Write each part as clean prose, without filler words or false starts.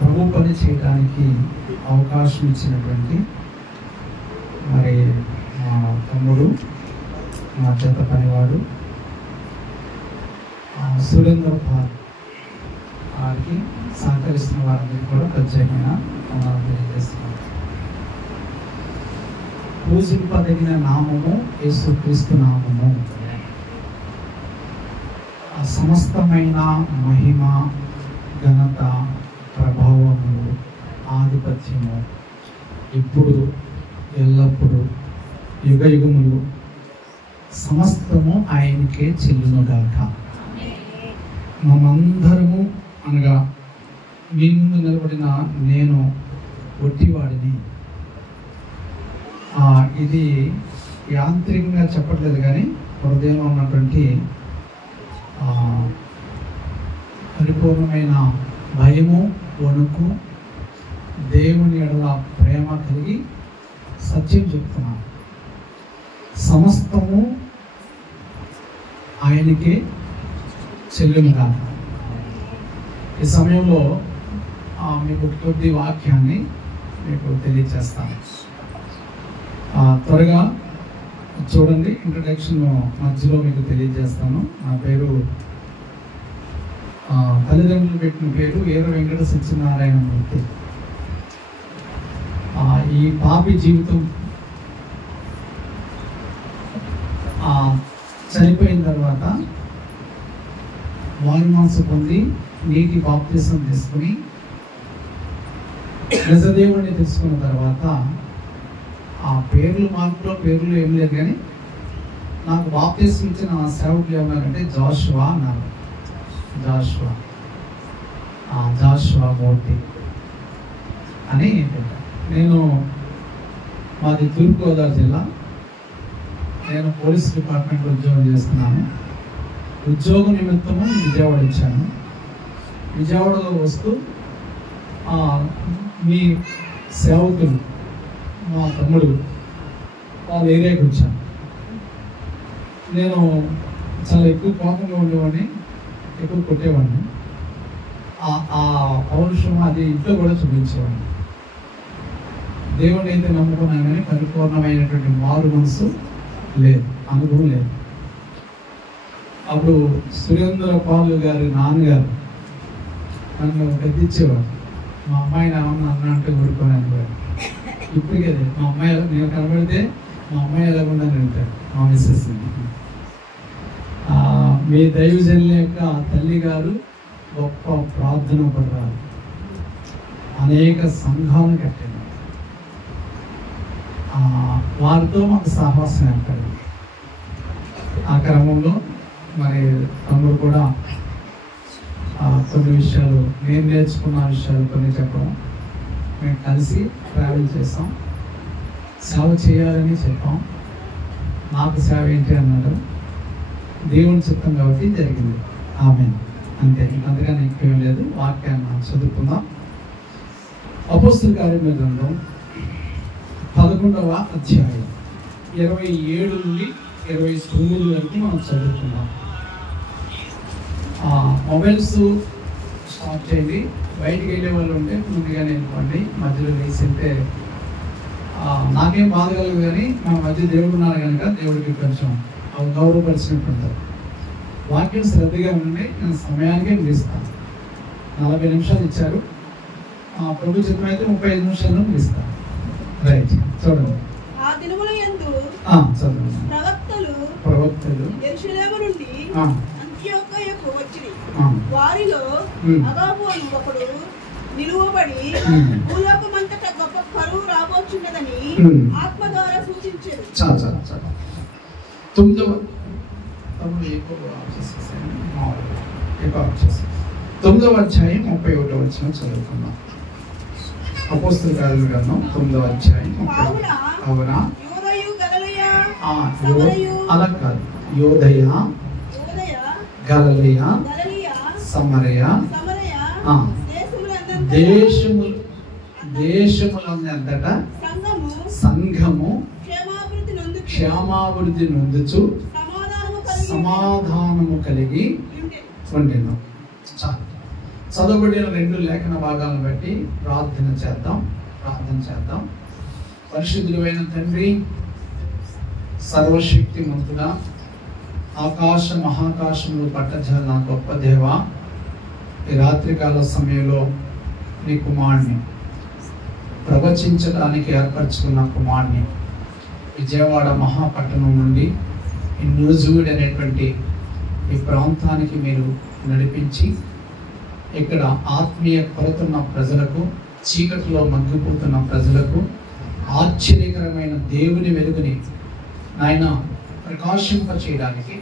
ప్రభు పని చేయడానికి అవకాశం ఇచ్చినటువంటి మరి మా తమ్ముడు, మా చేత పనివాడు సురేంద్ర పాల్ వారికి సహకరిస్తున్న వారందరికీ కూడా ప్రత్యేకమైన ధన్యవాదాలు తెలియజేస్తున్నాను. పూజింపదగిన నామము యేసుక్రీస్తు నామము. సమస్తమైన మహిమ, ఘనత, ప్రభావము, ఆధిపత్యము ఇప్పుడు ఎల్లప్పుడు యుగయుగములు సమస్తము ఆయనకే చెల్లునుగాక. మనమందరము అనగా మీ ముందు నిలబడిన నేను ఒట్టివాడిని. ఇది యాంత్రికంగా చెప్పట్లేదు, కానీ హృదయంలో ఉన్నటువంటి పరిపూర్ణమైన భయము, వణుకు, దేవుని ఎడల ప్రేమ కలిగి సత్యం చెప్తున్నాను. సమస్తము ఆయనకే చెల్లునుగా. ఈ సమయంలో మీకు కొద్ది వాక్యాన్ని మీకు తెలియజేస్తాను. త్వరగా చూడండి. ఇంట్రడక్షన్ మధ్యలో మీకు తెలియజేస్తాను. నా పేరు, తల్లిదండ్రులు పెట్టిన పేరు ఏర వెంకట సత్యనారాయణ మూర్తి. ఈ పాపి జీవితం చనిపోయిన తర్వాత వారి మనసు పొంది నీటి బాప్తిసం తీసుకుని నిజదేవుడిని తెలుసుకున్న తర్వాత ఆ పేర్లు మార్పులో పేర్లు ఏం లేదు, కానీ నాకు బాప్తిసం ఇచ్చిన సేవకులు ఏమన్నారంటే జాషువా అన్నారు. జాషువా మూర్తి అని. నేను మాది తూర్పుగోదావరి జిల్లా. నేను పోలీస్ డిపార్ట్మెంట్లో ఉద్యోగం చేస్తున్నాను. ఉద్యోగ నిమిత్తము విజయవాడ వచ్చాను. విజయవాడలో వస్తూ మీ సేవకులు, మా తమ్ముడు వాళ్ళ ఏరియాకి వచ్చాను. నేను చాలా ఎక్కువ కోపంగా ఉండేవాడిని, ఎక్కువ కొట్టేవాడిని. ఆ పౌరుషం అది ఇంట్లో కూడా చూపించేవాడిని. దేవుడిని అయితే నమ్ముకున్నాను, కానీ పరిపూర్ణమైనటువంటి మారు మనసు లేదు, అనుభవం లేదు. అప్పుడు సురేంద్ర పాల్ గారి నాన్నగారు నన్ను గద్దించేవాడు. మా అమ్మాయిని ఏమన్నా అన్న అంటే ఊరుకొని అనేవాడు. ఇప్పటికే మా అమ్మాయి నేను కనబడితే మా అమ్మాయి ఎలాగుందని అంటాడు మా మిస్సెస్. మీ దైవజనుల యొక్క తల్లి గారు గొప్ప ప్రార్థన పడ్డారు, అనేక సంఘాలను కట్టారు. వారితో మాకు సాహసం ఏర్పడింది. ఆ క్రమంలో మరి తమ్ముడు కూడా కొన్ని విషయాలు, నేను నేర్చుకున్న విషయాలు కొన్ని చెప్పడం, మేము కలిసి ట్రావెల్ చేసాం. సేవ చేయాలని చెప్పాం. నాకు సేవ ఏంటి అన్నాడు. దేవుని చిత్తం కాబట్టి జరిగింది. ఆమేన్. అంతే, అందుకని ఎక్కువేం లేదు. వాక్యాన్ని చదువుకుందాం. అపోస్తలుల కార్యముల గ్రంథం 11వ అధ్యాయం 27 నుండి 29 వరకు మనం చదువుకుందాం. మొబైల్స్ స్టాప్ చేయండి. బయటికి వెళ్ళే వాళ్ళు ఉంటే ముందుగానే వెళ్ళిపోండి. మధ్యలో వేసింటే నాకేం బాధ కలదు, కానీ మా మధ్య దేవుడు ఉన్నారు కనుక దేవుడికి కొంచెం గౌరవపరిచినట్టు ఉంటారు. వాక్యం శ్రద్ధగా ఉండి నేను సమయానికే ముగిస్తాను. 40 నిమిషాలు ఇచ్చారు. ప్రభు చిత్రం అయితే 35 నిమిషాలు ముగిస్తాను. రైట్, చూడండి. ప్రవక్తలు యెరూషలేము నుండి అంతియోకయకు వచ్చిరి. వారిలో అగాబు అని ఒకడు నిలువబడి భూలోకమంతటా గొప్ప కరువు రాబోచున్నదని ఆత్మ ద్వారా సూచించాడు. తొమ్మిదవ అధ్యాయం 31వ వచనం చదువుకుందాం. అపోస్తలుల కార్యముల గ్రంథం 9వ అధ్యాయం. అవునా, అలా కాదు. యోదయ, గలిలయ, సమరయ దేశములంతటా సంఘము క్షేమాభివృద్ధి నొందుచు సమాధానము కలిగి ఉండెను. చాలు. చదవబడిన 2 లేఖన భాగాలను బట్టి ప్రార్థన చేద్దాం. పరిశుద్ధుడైన తండ్రి, సర్వశక్తిమంతుడా, ఆకాశ మహాకాశంలో పట్టజాల గొప్ప దేవ, ఈ రాత్రికాల సమయంలో నీ కుమారుని ప్రవచించడానికి ఏర్పరచుకున్న కుమారుని విజయవాడ మహాపట్టణం నుండి ఈ నూజివీడ్ అనేటువంటి ఈ ప్రాంతానికి మీరు నడిపించి ఇక్కడ ఆత్మీయ కొరతున్న ప్రజలకు, చీకటిలో మగ్గిపోతున్న ప్రజలకు ఆశ్చర్యకరమైన దేవుని వెలుగుని నాయన ప్రకాశింపచేయడానికి,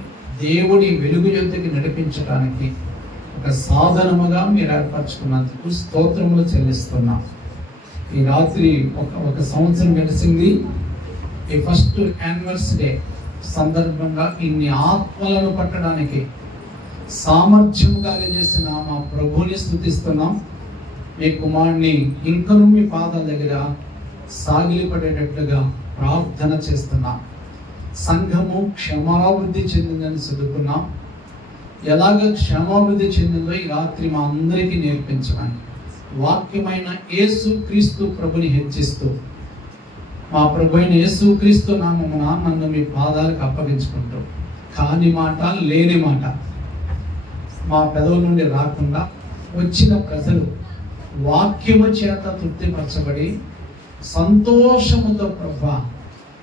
దేవుని వెలుగు యొద్దకి నడిపించడానికి ఒక సాధనముగా మీరు ఏర్పరచుకున్నందుకు స్తోత్రములు చెల్లిస్తున్నాం. ఈ రాత్రి ఒక సంవత్సరం గడిచింది. ఈ ఫస్ట్ యానివర్సరీ సందర్భంగా ఇన్ని ఆత్మలను పట్టడానికి సామర్థ్యం కలిగజేసిన మా ప్రభుని స్తుతిస్తున్నాం. మీ కుమారుని ఇంకను మీ పాదాల దగ్గర సాగిలిపడేటట్లుగా ప్రార్థన చేస్తున్నాం. సంఘము క్షమాభివృద్ధి చెందిందని చదువుకున్నాం. ఎలాగ క్షమాభివృద్ధి చెందిందో ఈ రాత్రి మా అందరికీ నేర్పించమని, వాక్యమైన యేసు క్రీస్తు ప్రభుని హెచ్చిస్తూ మా ప్రభు అయిన యేసు క్రీస్తు నామమున నన్ను మీ పాదాలకు అప్పగించుకుంటూ కాని మాట, లేని మాట మా పెదవుల నుండి రాకుండా వచ్చిన ప్రజలు వాక్యము చేత తృప్తిపరచబడి సంతోషముతో ప్రభా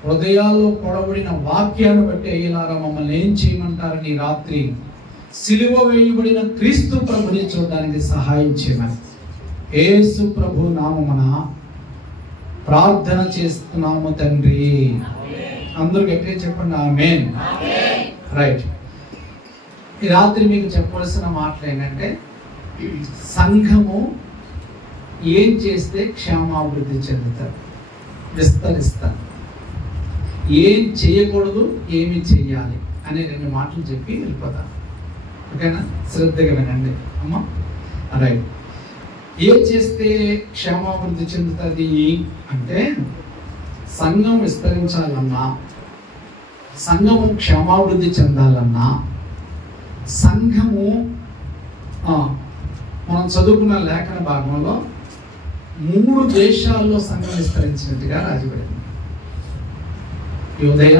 హృదయాల్లో పొడబడిన వాక్యాన్ని బట్టి అయ్యేలాగా మమ్మల్ని ఏం చేయమంటారని రాత్రి సిలువ వేయబడిన క్రీస్తు ప్రభుని చూడడానికి సహాయం చేయమని యేసు ప్రభు నామమున ప్రార్థన చేస్తున్నాము తండ్రి. అందరూ గట్టిగా చెప్పండి ఆమేన్. రైట్. ఈ రాత్రి మీకు చెప్పవలసిన మాటలు ఏంటంటే, సంఘము ఏం చేస్తే క్షేమాభివృద్ధి చెందుతారు, విస్తరిస్తారు, ఏం చేయకూడదు, ఏమి చెయ్యాలి అనే 2 మాటలు చెప్పి వెళ్ళిపోతాం. ఓకేనా? శ్రద్ధగా వినండి అమ్మా. రైట్. ఏం చేస్తే క్షేమాభివృద్ధి చెందుతుంది అంటే, సంఘం విస్తరించాలన్నా, సంఘము క్షేమాభివృద్ధి చెందాలన్నా, సంఘము మనం చదువుకున్న లేఖన భాగంలో 3 దేశాల్లో సంఘం విస్తరించినట్టుగా రాజబడింది. యూదయ,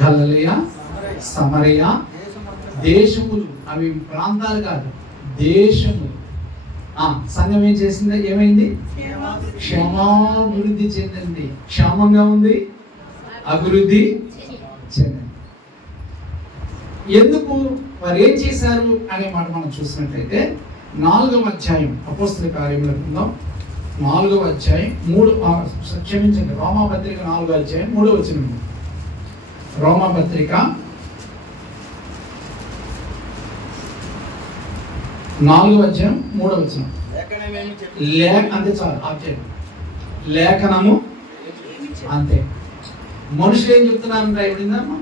గలిలయ, సమరయ దేశములు. అవి ప్రాంతాలు కాదు, దేశములు. సంఘం ఏం చేసింది? ఏమైంది? క్షేమాభివృద్ధి చెందింది. క్షేమంగా ఉంది, అభివృద్ధి చెందింది. ఎందుకు వారు ఏం చేశారు అనే మాట మనం చూసినట్లయితే 4వ అధ్యాయం అపోస్తలుల కార్యముల గ్రంథం 4వ అధ్యాయం 3 క్షమించండి రోమాపత్రిక 4వ అధ్యాయం 3వ వచనం. రోమాపత్రిక 4వ అధ్యాయం 3వ వచనం. అంతే చాలు, ఆబ్జెక్ట్ లేఖనము అంతే. మనుషులు ఏం చెప్తున్నారని రాయబడిందమ్మా?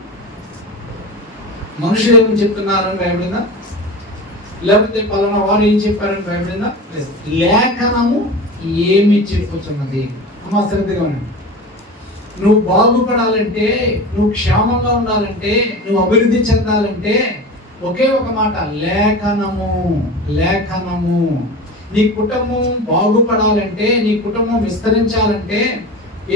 మనుషులు ఏమి చెప్తున్నారని రాయబడిందా? లేకపోతే పలానా వారు ఏం చెప్పారని రాయబడిందా? లేదు. లేఖనము ఏమి చెప్పుతున్నది? అమ్మా శ్రద్ధగా ఉన్నాను. నువ్వు బాగుపడాలంటే, నువ్వు క్షేమంగా ఉండాలంటే, నువ్వు అభివృద్ధి చెందాలంటే ఒకే ఒక మాట, లేఖనము. లేఖనము. నీ కుటుంబం బాగుపడాలంటే, నీ కుటుంబం విస్తరించాలంటే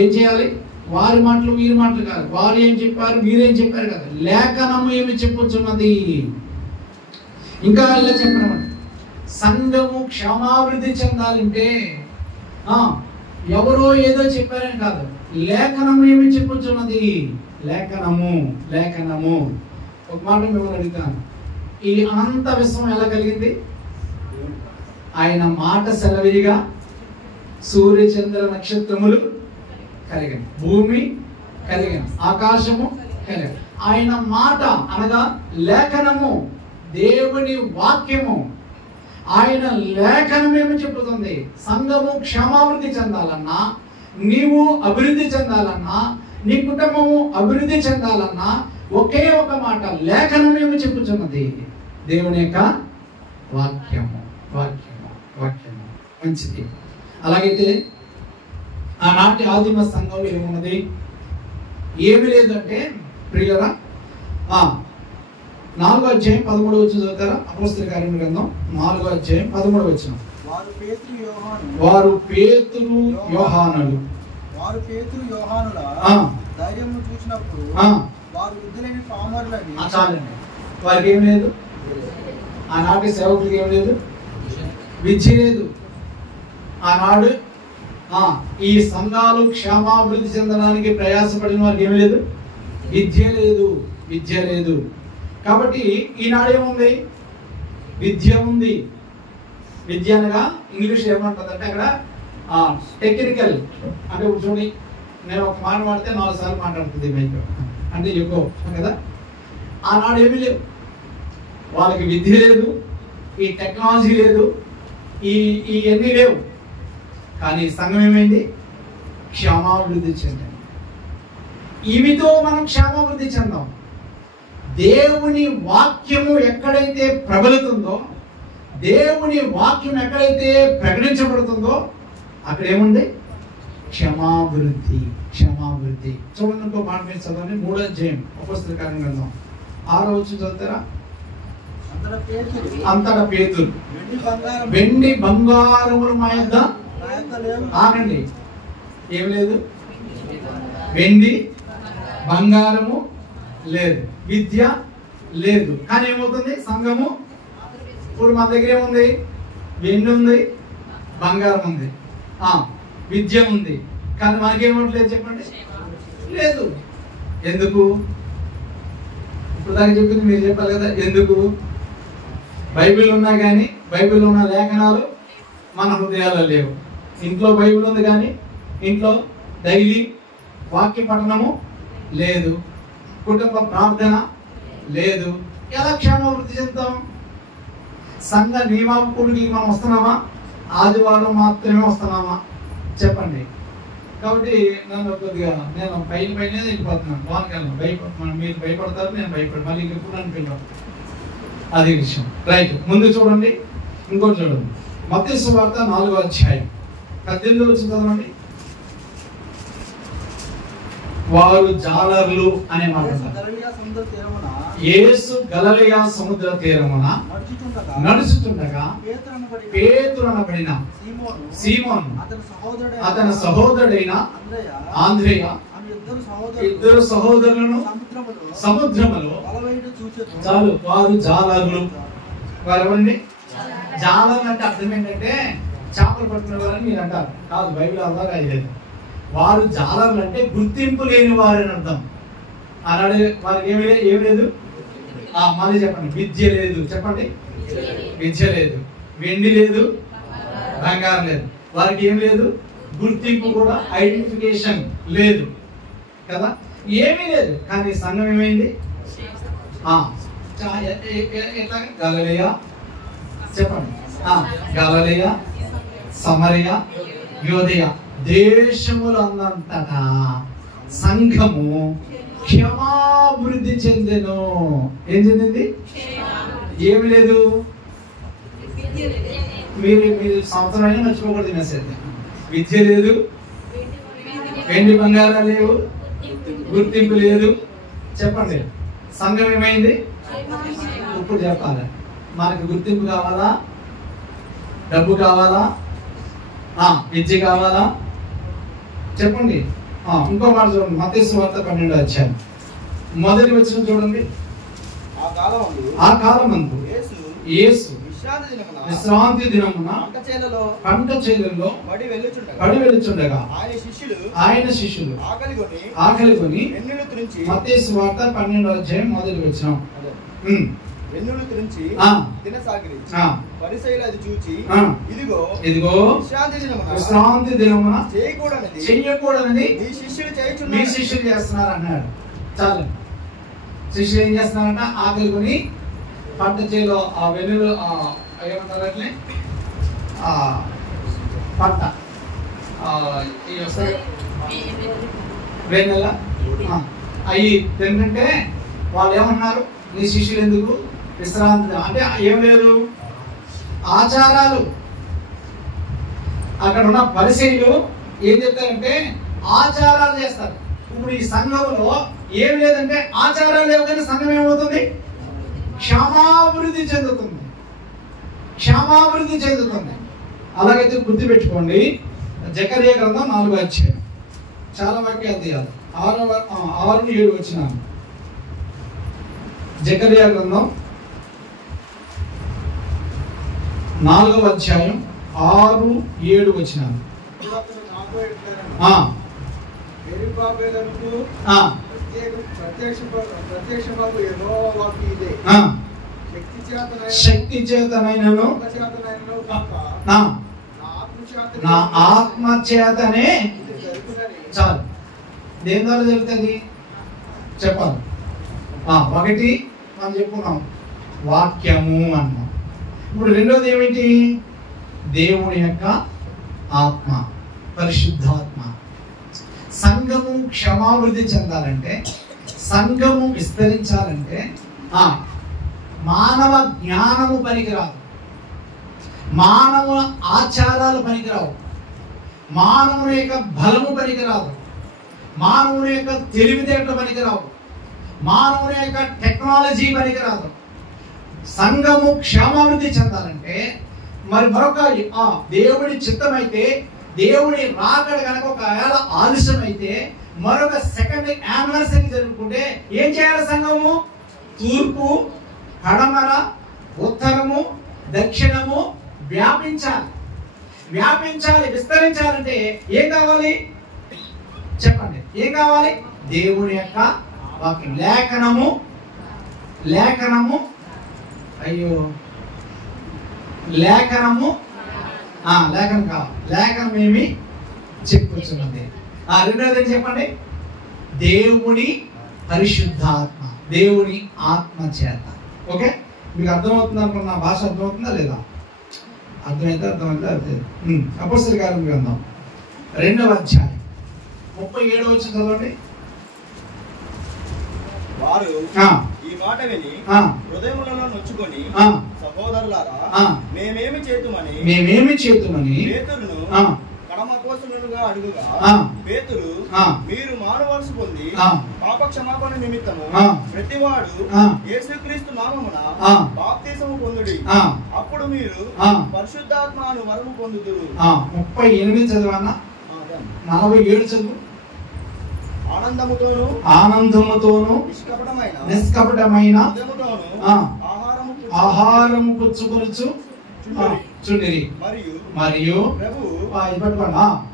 ఏం చేయాలి? వారి మాటలు వీరి మాటలు కాదు, వారు ఏం చెప్పారు వీరేం చెప్పారు కాదు, లేఖనము ఏమి చెప్పుచున్నది. ఇంకా ఇలా చెప్పనమాట, సంఘము క్షేమాభివృద్ధి చెందాలంటే ఎవరో ఏదో చెప్పారని కాదు, లేఖనము ఏమి చెప్పుచున్నది. లేఖనము. లేఖనము. ఒక మాట మిమ్మల్ని అడుగుతాను, ఈ అనంత విశ్వం ఎలా కలిగింది? ఆయన మాట సెలవిగా సూర్య చంద్ర నక్షత్రములు కలిగాను, భూమి కలిగాను, ఆకాశము కలిగాను. ఆయన మాట అనగా లేఖనము, దేవుని వాక్యము. ఆయన లేఖనం ఏమి చెబుతుంది? సంఘము క్షేమాభివృద్ధి చెందాలన్నా, నీవు అభివృద్ధి చెందాలన్నా, నీ కుటుంబము అభివృద్ధి చెందాలన్నా ఒకే ఒక మాట, లేఖనం ఏమి చెప్పుచున్నది? దేవుని యొక్క వాక్యము. వాక్యము. వాక్యము. మంచిది. అలాగైతే ఆనాటి ఆదిమ సంఘంలో ఏమున్నది? ఏమి లేదంటే ప్రియురా, 4వ అధ్యాయం 13వ వచనం చదువుతారా? అపోస్తలుల కార్యముల గ్రంథం 4వ అధ్యాయం 13వ వచనం. వారు పేతురు యోహానులు ధైర్యము చూసినప్పుడు వారు విద్యలేని పామరులని. చాలండి. వారికి ఏం లేదు, ఆనాటి సేవకులకి ఏం లేదు, విద్య లేదు. ఆనాడు ఈ సంఘాలు క్షేమాభివృద్ధి చెందడానికి ప్రయాసపడిన వారికి ఏమి లేదు, విద్య లేదు. కాబట్టి ఈనాడు ఏముంది, విద్య ఉంది. విద్య అనగా ఇంగ్లీష్ ఏమంటుందంటే అక్కడ టెక్నికల్ అంటే చూడండి, నేను ఒక మాట మాడితే 4 సార్లు మాట్లాడుతుంది మైక్ అంటే ఎక్కువ కదా. ఆనాడు ఏమీ లేవు, వాళ్ళకి విద్య లేదు, ఈ టెక్నాలజీ లేదు, ఇవన్నీ లేవు. కానీ సంఘం ఏమైంది, క్షేమాభివృద్ధి చెందింది. ఇవితో మనం క్షేమాభివృద్ధి చెందాం. దేవుని వాక్యము ఎక్కడైతే ప్రబలుతుందో, దేవుని వాక్యం ఎక్కడైతే ప్రకటించబడుతుందో అక్కడ ఏముంది, క్షేమాభివృద్ధి. చూడండి, ఇంకో మాట మీద చదవండి. 3వ అధ్యాయం అపోస్తలుల కార్యముల గ్రంథం 6వ వచనం చదువుతారా? అంతటా పేతురు వెండి బంగారములు మా యొద్ద ఆగండి. ఏం లేదు, వెండి బంగారము లేదు, విద్య లేదు. కానీ ఏమవుతుంది, సంఘము ఇప్పుడు మన దగ్గర ఏముంది, వెండి ఉంది, బంగారం ఉంది, విద్య ఉంది. కానీ మనకేమవట్లేదు చెప్పండి, లేదు. ఎందుకు? ఇప్పుడు దాకా చెప్పింది మీరు చెప్పాలి కదా. ఎందుకు? బైబిల్ ఉన్నా కానీ బైబిల్లో ఉన్న లేఖనాలు మన హృదయాల్లో లేవు. ఇంట్లో బైబిల్ ఉంది కానీ ఇంట్లో డైలీ వాక్య పఠనము లేదు, కుటుంబ ప్రార్థన లేదు. ఎలా క్షేమాభివృద్ధి చెందుతాం? సంఘ నియమాలకు మనం వస్తున్నామా? ఆదివారం మాత్రమే వస్తున్నామా? చెప్పండి. కాబట్టి నన్ను కొద్దిగా నేను పైన వెళ్ళిపోతున్నాను, లోనికి వెళ్ళను. మీరు భయపడతారు, నేను భయపడి మళ్ళీ ఇంకెప్పుడు నన్ను పిల్లలు. అది విషయం. రైట్, ముందు చూడండి, ఇంకోటి చూడండి. మత్తయి సువార్త 4వ అధ్యాయం 18వ వచనం చదవండి. వారు జాలర్లు అనే మాట. యేసు గలిలయ సముద్ర తీరమున నడుచుచుండగా పేతురు అనబడిన సీమోను అతని సహోదరుడైన ఆంద్రేయ ఇద్దరు సహోదరులను సముద్రములో. చాలు, వారు జాలర్లు. వారు ఎవరండి? జాలర్లు అంటే అర్థం ఏంటంటే చేపలు పట్టుకునే వారని మీరు అంటారు. కాదు, బైబిల్ అలా రాయలేదు. వారు జాలర్లు అంటే గుర్తింపు లేని వారని అర్థం. అలాంటి వారికి ఏమి లేదు. మళ్ళీ చెప్పండి, విద్య లేదు. చెప్పండి, విద్య లేదు, వెండి లేదు, బంగారం లేదు. వారికి ఏం లేదు, గుర్తింపు కూడా, ఐడెంటిఫికేషన్ లేదు కదా, ఏమీ లేదు. కానీ సంఘం ఏమైంది? గలిలయ, చెప్పండి, గలిలయ, సమరయ, యోదయ దేశములందంతటా సంఘము క్షేమాభివృద్ధి చెందెను. ఏం చెందింది? ఏమి లేదు. మీరు సంవత్సరం అయినా మర్చిపోకూడదు మెసేజ్. విద్య లేదు, వెండి బంగారాలు లేవు, గుర్తింపు లేదు. చెప్పండి, సంఘం ఏమైంది? ఇప్పుడు చెప్పాలి. మనకి గుర్తింపు కావాలా? డబ్బు కావాలా? విద్య కావాలా? చెప్పండి. ఇంకో మాట చూడండి, మత్తయి సువార్త 12వ అధ్యాయం 1వ వచనం చూడండి. ఆ కాలమందు యేసు విశ్రాంతి దినమున పంట చేలలో పడి వెళ్ళుచుండగా ఆయన శిష్యులు ఆకలి కొని. మత్తయి సువార్త 12వ అధ్యాయం 1వ వచనం. వెన్నులు త్రుంచి తినసాగిరి. పరిసయ్యులు అది చూచి, ఇదిగో విశ్రాంతి దినమున చేయకూడనిది మీ శిష్యులు చేస్తున్నారు అన్నాడు. చాలు, శిష్యులు ఏం చేస్తున్నారంట? ఆకలి కొని పంట చేలో ఆ వెన్నులు ఏమంటారు అట్లే పంట వెన్నెల అవి తింటుంటే వాళ్ళు ఏమన్నారు? నీ శిష్యులు ఎందుకు విశ్రాంతి అంటే ఏం లేదు, ఆచారాలు. అక్కడ ఉన్న పరిసయ్యులు ఏం చెప్తారంటే ఆచారాలు చేస్తారు. ఇప్పుడు ఈ సంఘంలో ఏం లేదంటే ఆచారాలు లేవు, కానీ సంఘం ఏమవుతుంది? క్షేమాభివృద్ధి చెందుతుంది, క్షేమాభివృద్ధి చెందుతుంది. అలాగైతే గుర్తుపెట్టుకోండి. జకర్యా గ్రంథం 4వ అధ్యాయం, చాలా వాక్యాలు తీయాలి. 6-7 వచ్చినాను. జకర్యా గ్రంథం 4వ అధ్యాయం 6-7 వచ్చినాను. శక్తి చేతనైనను నా ఆత్మ చేతనే. చాలు. దేని ద్వారా జరుగుతుంది చెప్పాలి. ఒకటి మనం చెప్పుకున్నాం, వాక్యము అన్నాం. ఇప్పుడు రెండోది ఏమిటి? దేవుని యొక్క ఆత్మ, పరిశుద్ధాత్మ. సంఘము క్షమాభివృద్ధి చెందాలంటే, సంఘము విస్తరించాలంటే మానవ జ్ఞానము పనికిరాదు, మానవ ఆచారాలు పనికిరావు, మానవుని యొక్క బలము పనికిరాదు, మానవుని యొక్క తెలివితేటలు పనికిరావు, మానవుని యొక్క టెక్నాలజీ పనికిరాదు. సంఘము క్షేమాభివృద్ధి చెందాలంటే మరి మరొక దేవుడి చిత్తమైతే, దేవుడి రాకడ కనుక ఒకవేళ ఆలస్యమైతే, మరొక సెకండ్ యానివర్సరీ జరుపుకుంటే ఏం చేయాలి? సంఘము తూర్పు, పడమర, ఉత్తరము, దక్షిణము వ్యాపించాలి. వ్యాపించాలి, విస్తరించాలంటే ఏం కావాలి చెప్పండి? ఏం కావాలి? దేవుని యొక్క వాక్యం, లేఖనము. లేఖనము లేఖనము లేఖనం కావాలి. లేఖనం ఏమి చెప్పుకొచ్చున్నది. రెండోది చెప్పండి, దేవుని పరిశుద్ధాత్మ, దేవుని ఆత్మ చేత. ఓకే, మీకు అర్థమవుతుంది అనుకున్న భాష అర్థమవుతుందా లేదా? అర్థమైతే అర్థమైతే. అపోస్తలుల కార్యముల గ్రంథం 2వ అధ్యాయం 37 వచ్చి చదవండి. వారు ఈ మాట విని హృదయములలో నొచ్చుకొని, సహోదరులారా మేమేమి చేతుమని పేతురును కడమకోసలుగా అడుగుగా, పేతురు మీరు మారుమనసు పొంది పాప క్షమాపణ నిమిత్తము ప్రతివాడు యేసుక్రీస్తు నామమున బాప్తిసము పొందుడి, అప్పుడు మీరు పరిశుద్ధాత్మను వరము పొందుదురు. 38 చదవన్నా, 47 చదువు. ఆనందముతోను నిష్కపటమైన ఆహారము పుచ్చుకొనుచు చుండిరి. మరియు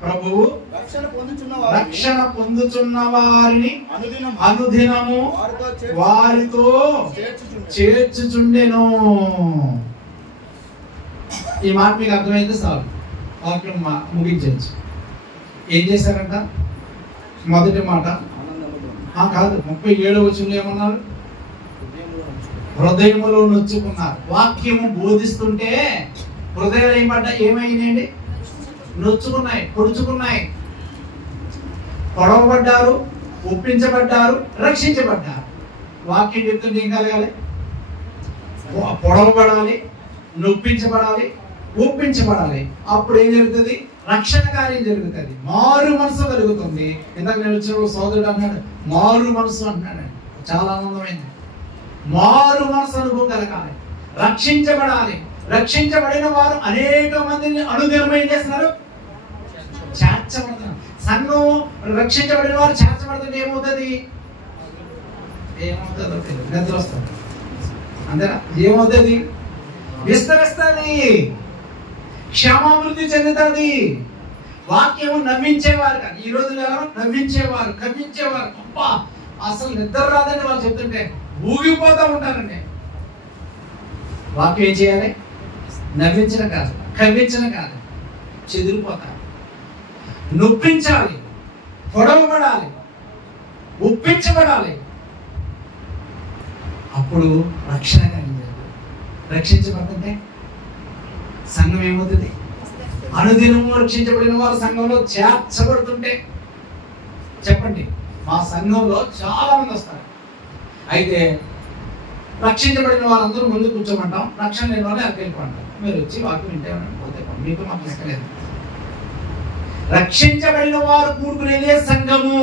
ప్రభువు రక్షణ పొందుచున్న వారిని అనుదినము వారితో చేర్చుచుండెను. ఈ మాట మీకు అర్థమైతే చాలు, వాక్యం ముగించవచ్చు. ఏం చేశారంట? మొదటి మాట కాదు, 37 వచనంలో ఏమన్నారు? హృదయములో నొచ్చుకున్నారు. వాక్యము బోధిస్తుంటే హృదయాలు ఏమైనాయండి? నొచ్చుకున్నాయి, పొడుచుకున్నాయి. పొడవబడ్డారు, ఒప్పించబడ్డారు, రక్షించబడ్డారు. వాక్యం చెప్తుంటే ఏం కలగాలి? పొడవబడాలి, నొప్పించబడాలి, ఒప్పించబడాలి. అప్పుడు ఏం జరుగుతుంది? రక్షణ కార్యం జరుగుతుంది, మారు మనసు కలుగుతుంది. ఇందాక నేను వచ్చిన సోదరుడు అన్నాడు, మారు మనసు అంటున్నాడు. చాలా ఆనందమైంది. మారు మనసు అనుభవం కలగాలి, రక్షించబడాలి. రక్షించబడిన వారు అనేక మందిని అనుదినం ఏం చేస్తున్నారు? చేర్చబడుతున్నారు. సంఘం రక్షించబడిన వారు చేర్చబడుతుంటే ఏమవుతుంది? నిద్ర వస్తుంది, అంతేనా? ఏమవుతుంది? విస్తరిస్తుంది, క్షమాభివృద్ధి చెందుతుంది. వాక్యము నవ్వించేవారు కానీ ఈ రోజులో నవ్వించేవారు, కవ్వించేవారు. అబ్బా అసలు నిద్ర రాదని వాళ్ళు చెప్తుంటే ఊగిపోతూ ఉంటారండి. వాక్యం ఏం చేయాలి? నవ్వించడం కాదు, కవ్వించడం కాదు, చెదిరిపోతారు. నొప్పించాలి, పొడవబడాలి, ఒప్పించబడాలి. అప్పుడు రక్షణ కలిగింది. రక్షించబడుతుంటే సంఘం ఏమవుతుంది? అనుదినము రక్షించబడిన వారు సంఘంలో చేర్చబడుతుంటే చెప్పండి. మా సంఘంలో చాలా మంది వస్తారు. అయితే రక్షించబడిన వాళ్ళందరూ ముందు కూర్చోమంటాం, రక్షణ లేని వాళ్ళు వెళ్ళిపోంటాం. మీరు వచ్చి వాక్యం వింటే పోతే మీకు మాకు లెక్కలేదు. రక్షించబడిన వారు కూడుకునేదే సంఘము.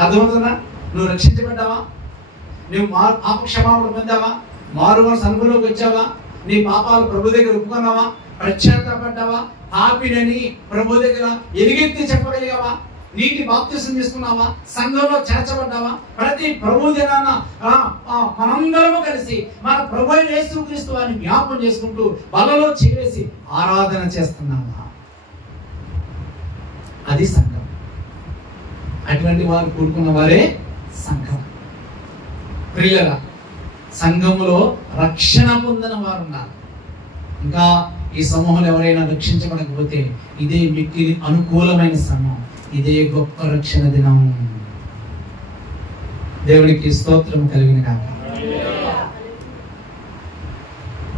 అర్థమవుతుందా? నువ్వు రక్షించబడ్డావా? నువ్వు క్షమాపణ పొందావా? మారు మనసు అనుభవంలోకి వచ్చావా? నీ పాపాలు ప్రభు దగ్గర ఒప్పుకున్నావా? పశ్చాత్తాపడ్డావా? పాపినని ప్రభు దగ్గర ఎలుగెత్తి చెప్పగలిగావా? నీటి బాప్తిసం తీసుకున్నావా? సంఘంలో చేర్చబడ్డావా? ప్రతి ప్రభు దినాన మనందరము కలిసి మన ప్రభు అయిన యేసుక్రీస్తు వారిని జ్ఞాపకం చేసుకుంటూ బలలో చేసి ఆరాధన చేస్తున్నావా? అది సంఘం. అటువంటి వారు కూడుకున్న వారే సంఘం. ప్రియులరా, సంఘములో రక్షణ పొందిన వారు ఉన్నారు. ఇంకా ఈ సమూహంలో ఎవరైనా రక్షించబడకపోతే ఇదే మిక్కిలి అనుకూలమైన సమయం, ఇదే గొప్ప రక్షణ దినం. దేవునికి స్తోత్రం కలిగిన కాక.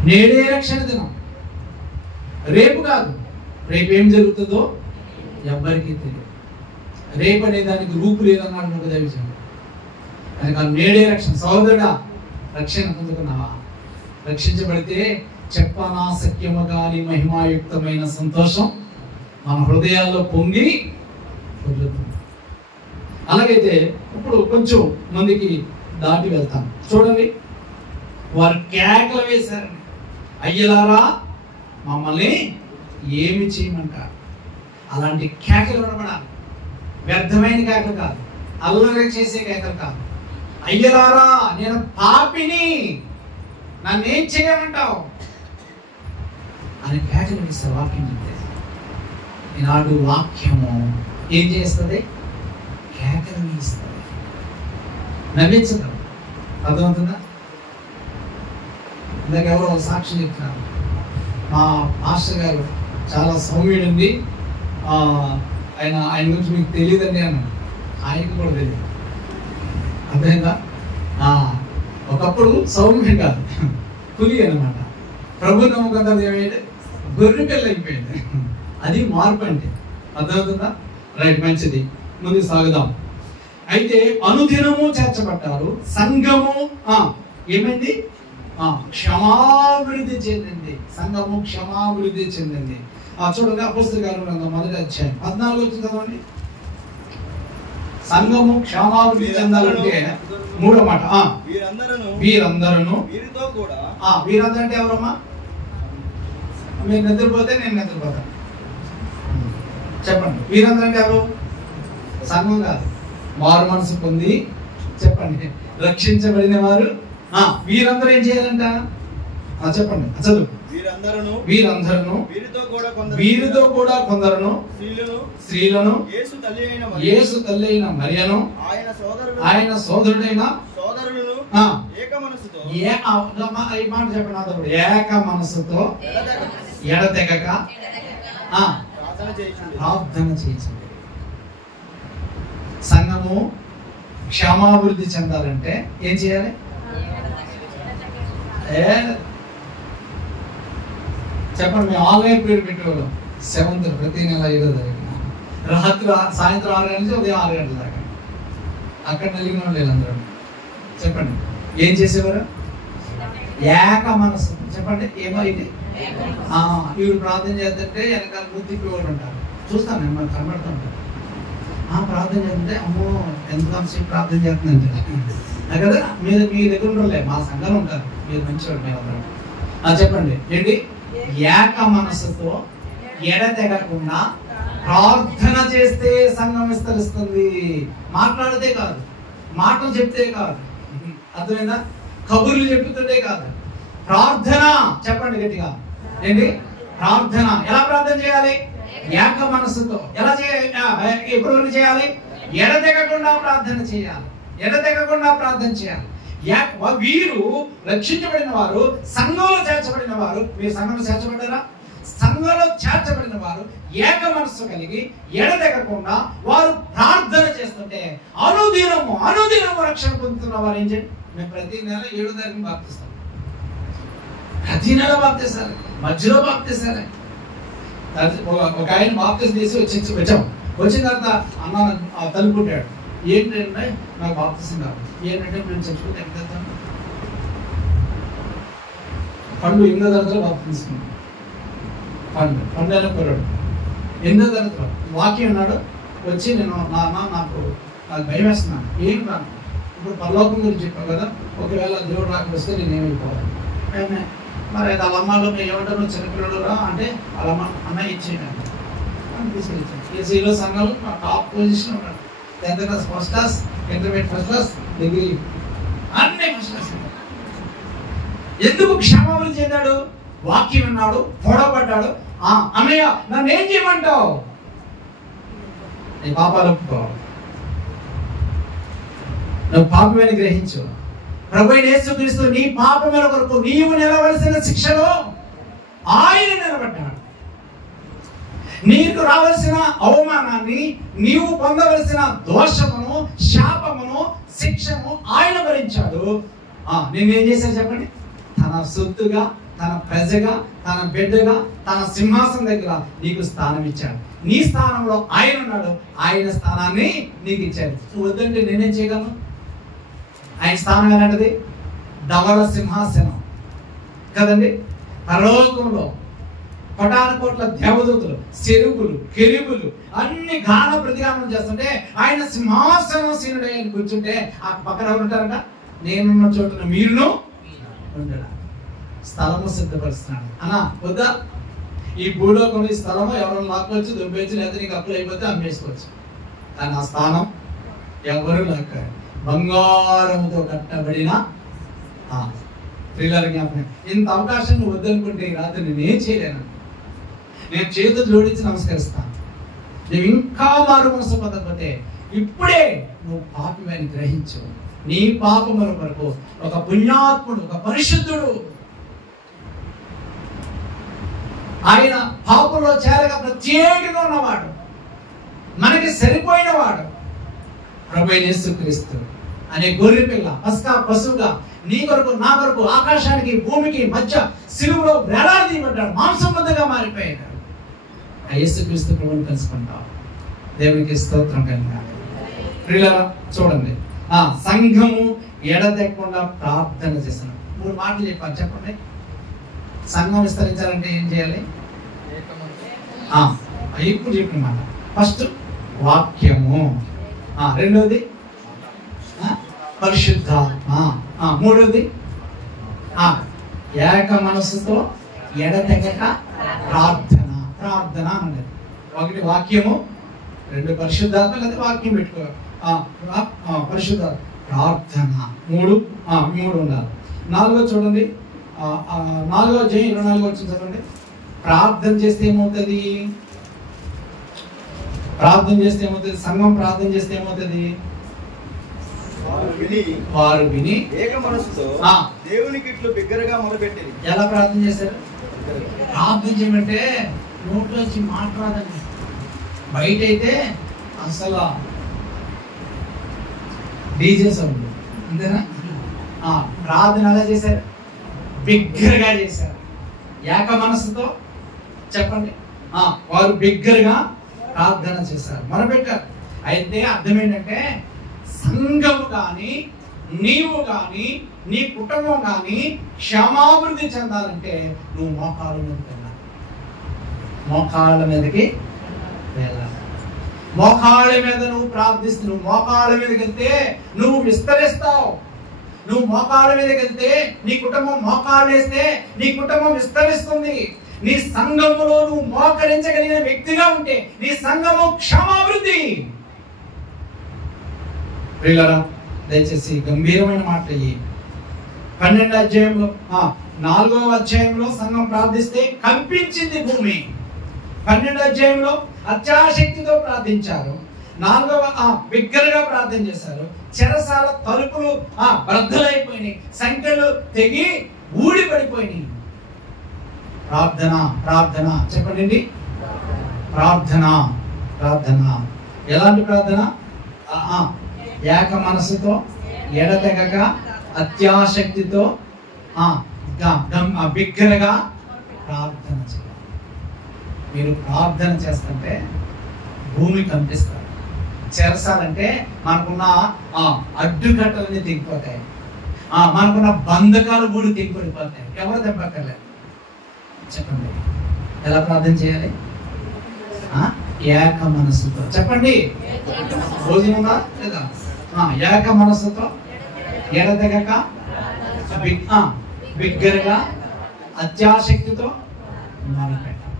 నేడే రక్షణ దినం, రేపు కాదు. రేపు ఏం జరుగుతుందో ఎవ్వరికీ తెలియదు. రేపు అనే దానికి రూపు లేదన్నాడు ఒక దైవజనుడు. కనుక నేడే రక్షణ. సహోదరుడా, రక్షణ పొందుకున్నావా? రక్షించబడితే చెప్పనా సత్యము కాని మహిమాయుక్తమైన సంతోషం మన హృదయాల్లో పొంగి పొందుతుంది. అలాగైతే ఇప్పుడు కొంచెం మందికి దాటి వెళ్తాం. చూడండి, వారు కేకలు వేశారని, అయ్యలారా మమ్మల్ని ఏమి చేయమంటారు? అలాంటి కేకలు వినబడాలి. వ్యర్థమైన కేకలు కాదు, అల్లరి చేసే కేకలు కాదు. అయ్యలారా నేను పాపిని, నన్నేం చేయమంటావు అని కేకలు వేస్తారు. వాక్యం చెప్తే ఈనాడు వాక్యము ఏం చేస్తుంది? కేకలు వేస్తుంది, నవ్వించదు. అర్థమవుతుందా? ఇందాక ఎవరో సాక్ష్యం చెప్తున్నారు. మా మాస్టర్ గారు చాలా సౌమ్యుడండి, ఆయన గురించి మీకు తెలియదండి అన్నాడు. ఆయనకు కూడా తెలియదు. అర్థమైందా? ఒకప్పుడు సౌమ్యం కాదు, పులి అన్నమాట. ప్రభు నమ్మకం ఏమైంది? గొర్రె పిల్ల అయిపోయింది. అది మార్పు అంటే. అర్థమవుతుందా? రైట్, మంచిది. ముందు సాగుదాం. అయితే అనుదినము చేర్చబడ్డారు. సంఘము ఏమైంది? క్షమాభివృద్ధి చెందింది. సంఘము క్షమాభివృద్ధి చెందింది. చూడండి, అపోస్తలుల కార్యములు మొదటి అధ్యాయం 14 వచ్చింది కదండి. సంఘము క్షమాభివృద్ధి చెందాలంటే మూడో మాట, వీరందరూ. వీరందరూ అంటే ఎవరమ్మా? మీరు నిద్రపోతే నేను నిద్రపోతాను. చెప్పండి, వీరందరూ అంటే ఎవరు? సంఘం కాదు, మారు మనసు పొంది చెప్పండి రక్షించబడిన వారు. వీరందరూ ఏం చేయాలంట? చెప్పండి, చదువు. వీరందరూ వీరితో కూడా కొందరును స్త్రీలను యేసు తల్లి అయిన మరియను ఆయన సోదరుడైన ఏక మనసుతో ఎడతెగక ప్రార్థన చేయించండి. సంఘము క్షమాభివృద్ధి చెందాలంటే ఏం చేయాలి? చెప్పండి. మేము ఆన్లైన్ పీరియడ్ పెట్టేవాళ్ళం. 7th ప్రతి నెల 5వ తారీఖున రాత్రి సాయంత్రం 6 గంటల నుంచి ఉదయం 6 గంటల దాకా అక్కడ నలిగిన వాళ్ళు అందరూ. చెప్పండి, ఏం చేసేవారు? ఏక మనసు. చెప్పండి, ఏమో ఇది వీడు ప్రార్థన చేస్తుంటే వెనకాల ముద్దిప్పేవాళ్ళు ఉంటారు. చూస్తాను నేను, మనకు కనబడుతుంటారు. ప్రార్థన చేస్తుంటే అమ్మో ఎంతసేపు ప్రార్థన చేస్తుందంటే కదా. మీ దగ్గర ఉండలే, మా సంఘాలు ఉంటారు. మీరు మంచివాడు మీరు అందరూ. చెప్పండి ఏంటి? ఏక మనసుతో ఎడతెగకుండా ప్రార్థన చేస్తే సంఘం విస్తరిస్తుంది. మాట్లాడితే కాదు, మాటలు చెప్తే కాదు, అర్థమైందా? కబుర్లు చెప్తుంటే కాదు, ప్రార్థన. చెప్పండి గట్టిగా, ఏంటి? ప్రార్థన. ఎలా ప్రార్థన చేయాలి? ఏక మనసుతో. ఎలా ఎప్పుడు చేయాలి? ఎడతెగకుండా ప్రార్థన చేయాలి. ఎడతెగకుండా ప్రార్థన చేయాలి. వీరు రక్షించబడిన వారు, సంఘంలో చేర్చబడిన వారు. మీరు సంఘంలో చేర్చబడ్డారా? సంఘంలో చేర్చబడిన వారు ఏక మనస్సు కలిగి ఎడతెగకుండా వారు ప్రార్థన చేస్తుంటే అనుదినము రక్షణ పొందుతున్న వారు ఏం చేయండి? మేము ప్రతి నెల 7వ తారీఖున బాప్తిస్తాం. ప్రతి నెల బాప్తిస్తారు, మధ్యలో బాప్తిస్తారు. ఒక ఆయన బాప్తిసం తీసి వచ్చాం. వచ్చిన తర్వాత అన్న తలుపుకుంటాడు. ఏంటంటే నాకు బాప్తిసం కాదు. ఏంటంటే మేము చచ్చిపోతే ఎక్కడ వెళ్తాను? పండు 8వ తరగతిలో బాప్తిసుకున్నాం. పండు అయినా కుర్రాడు 8వ తరగతిలో వాక్యం అన్నాడు. వచ్చి నేను నాకు భయం వేస్తున్నాను. ఏం రాను, ఇప్పుడు పరలోకం గురించి చెప్పాం కదా, ఒకవేళ దేవుడు నాకు వస్తే నేను ఏమైపోవాలి, మరి అది వాళ్ళ అమ్మాలో నేను ఏమంటారు, చిన్నపిల్లడురా అంటే వాళ్ళ అమ్మ అన్న ఇచ్చేయండి తీసుకెళ్ళించాను. ఏసీలో సంఘాలు టాప్ పొజిషన్ ఉన్నాడు. 10th class first class, intermediate first class, degree అన్నీ ఫస్ట్ క్లాస్. ఎందుకు క్షమాపణ చెందాడు? వాక్యం విన్నాడు, పొడబడ్డాడు. అన్నయ్య నన్ను ఏం చేయమంటావు? నీ పాపాలు ఒప్పుకోవాలి, నువ్వు పాపమని గ్రహించు. ప్రభువైన యేసుక్రీస్తు నీ పాపముల కొరకు నీవు నిలవలసిన శిక్షలో ఆయన నిలబడ్డాడు. నీకు రావాల్సిన అవమానాన్ని, నీవు పొందవలసిన దోషమును, శాపమును, శిక్షను ఆయన భరించాడు. నేనేం చేశాను చెప్పండి? తన సొత్తుగా, తన ప్రజగా, తన బిడ్డగా, తన సింహాసనం దగ్గర నీకు స్థానం ఇచ్చాడు. నీ స్థానంలో ఆయన ఉన్నాడు. ఆయన స్థానాన్ని నీకు ఇచ్చాడు. నువ్వు వద్దంటే నేనేం చేయగలను? ఆయన స్థానం ఏంటది? ధవళ సింహాసనం కదండి. పరలోకంలో కోటాను కోట్ల దేవదూతలు, చెరువులు, కెరుబులు అన్ని గాన ప్రతిగానం చేస్తుంటే ఆయన సింహాసనం సీనుడు ఆయన కూర్చుంటే ఆ పక్కన ఎవరు ఉంటారంట? నేనున్న చోటున మీరును ఉండడా. స్థలము సిద్ధపరుస్తున్నాడు అన్నా వద్దా? ఈ భూలోకంలో ఈ స్థలము ఎవరైనా లాక్కోవచ్చు, దొబ్బేచ్చు, లేదా నీకు అప్పులు అయిపోతే అమ్మేసుకోవచ్చు. కానీ ఆ స్థానం ఎవరు లాక్క బంగారంతో కట్టబడిన ప్రియులారా జ్ఞాపకం. ఇంత అవకాశం నువ్వు వద్దనుకుంటే ఈ రాత్రి నేనేం చేయలేను. నేను చేతులు జోడించి నమస్కరిస్తాను. నువ్వు ఇంకా మారు మనసు పొందకపోతే ఇప్పుడే నువ్వు పాపమని గ్రహించు. నీ పాపముల కొరకు ఒక పుణ్యాత్ముడు, ఒక పరిశుద్ధుడు, ఆయన పాపంలో చేరగా ప్రత్యేకంగా ఉన్నవాడు, మనకి సరిపోయిన వాడు ప్రభువైన యేసుక్రీస్తు అనే గొర్రె పిల్ల పస్కా పశువుగా నీ కొరకు, నా కొరకు ఆకాశానికి భూమికి మధ్య సిలువలో వేలాడదీయబడ్డాడు. మాంసముద్దగా మారిపోయాడు. ఆ యేసుక్రీస్తు ప్రభువుని కలుసుకుంటాం. దేవునికి స్తోత్రం కలిగాలి. ప్రియులారా చూడండి, సంఘము ఎడతెక్కకుండా ప్రార్థన చేస్తున్నాం. 3 మాటలు చెప్పాను, చెప్పండి. సంఘం విస్తరించాలంటే ఏం చేయాలి? ఇప్పుడు చెప్పిన మాట. ఫస్ట్ వాక్యము, రెండవది పరిశుద్ధాత్మ, మూడవది ఏక మనస్సుతో ఎడతెగక ప్రార్థన. ప్రార్థన అన్నది ఒకటి వాక్యము, 2 పరిశుద్ధాత్మ, లేదా వాక్యం పెట్టుకో, పరిశుద్ధాత్మ, ప్రార్థన, 3 ఉండాలి. 4 చూడండి, 4వ అధ్యాయం 24 వచ్చింది చదవండి. ప్రార్థన చేస్తే ఏమవుతుంది? ప్రార్థన చేస్తే ఏమవుతుంది? సంఘం ప్రార్థన చేస్తే ఏమవుతుంది? వారు విని ఏక మనసుతో దేవునికి ఇట్లు బిగ్గరగా మొదలుపెట్టింది. ఎలా ప్రార్థన చేశారు? ప్రార్థన చేయమంటే నోట్లోంచి మాట్లాడండి. బయట అయితే అసలు డీజే సౌండ్, అంతేనా? ప్రార్థన ఎలా చేశారు? బిగ్గరగా చేశారు. ఏక మనసుతో చెప్పండి. వారు బిగ్గరగా ప్రార్థన చేశారు, మొరపెట్టారు. అయితే అర్థం ఏంటంటే సంఘము కానీ, నీవు కానీ, నీ కుటుంబం కానీ క్షమాభివృద్ధి చెందాలంటే నువ్వు మోకాళ్ళ మీదకి వెళ్ళాలి. మోకాళ్ళ మీదకి వెళ్ళాలి. మోకాళ్ళ మీద నువ్వు ప్రార్థిస్తూ, నువ్వు మోకాళ్ళ మీదకి వెళ్తే నువ్వు విస్తరిస్తావు. నువ్వు మోకాళ్ళ మీదకి వెళ్తే నీ కుటుంబం మోకాళ్ళు వేస్తే నీ కుటుంబం విస్తరిస్తుంది. నీ సంఘములో నువ్వు మోకరించగలిగిన వ్యక్తిగా ఉంటే నీ సంఘము క్షమాభివృద్ధి. ప్రియులారా దయచేసి గంభీరమైన మాటలు ఇవి. 12వ అధ్యాయంలో 4వ అధ్యాయంలో సంఘం ప్రార్థిస్తే కంపించింది భూమి. 12వ అధ్యాయంలో అత్యాశక్తితో ప్రార్థించారు. 4వ బిగ్గరగా ప్రార్థన చేశారు. చెరసాల తలుపులు బద్దలైపోయినాయి, సంఖ్యలు తెగి ఊడిపడిపోయినాయి. ప్రార్థన, ప్రార్థన చెప్పండి. ప్రార్థన, ప్రార్థన. ఎలాంటి ప్రార్థన? ఏక మనసుతో ఎడతెగక అత్యాశక్తితో బిగ్గరగా ప్రార్థన చేయాలి. మీరు ప్రార్థన చేస్తుంటే భూమి కంపిస్తారు. చెరసాలంటే మనకున్న అడ్డుకట్టలన్నీ తెగిపోతాయి, మనకున్న బంధకాలు కూడా తెగిపడిపోతాయి. ఎవరు దెబ్బక్కర్లేదు. చెప్పండి ఎలా ప్రార్థన చేయాలి? ఏక మనసుతో చెప్పండి. భోజనమా లేదా? ఏక మనసుతో ఎడతెగక బిగ్గరగా అత్యాశక్తితో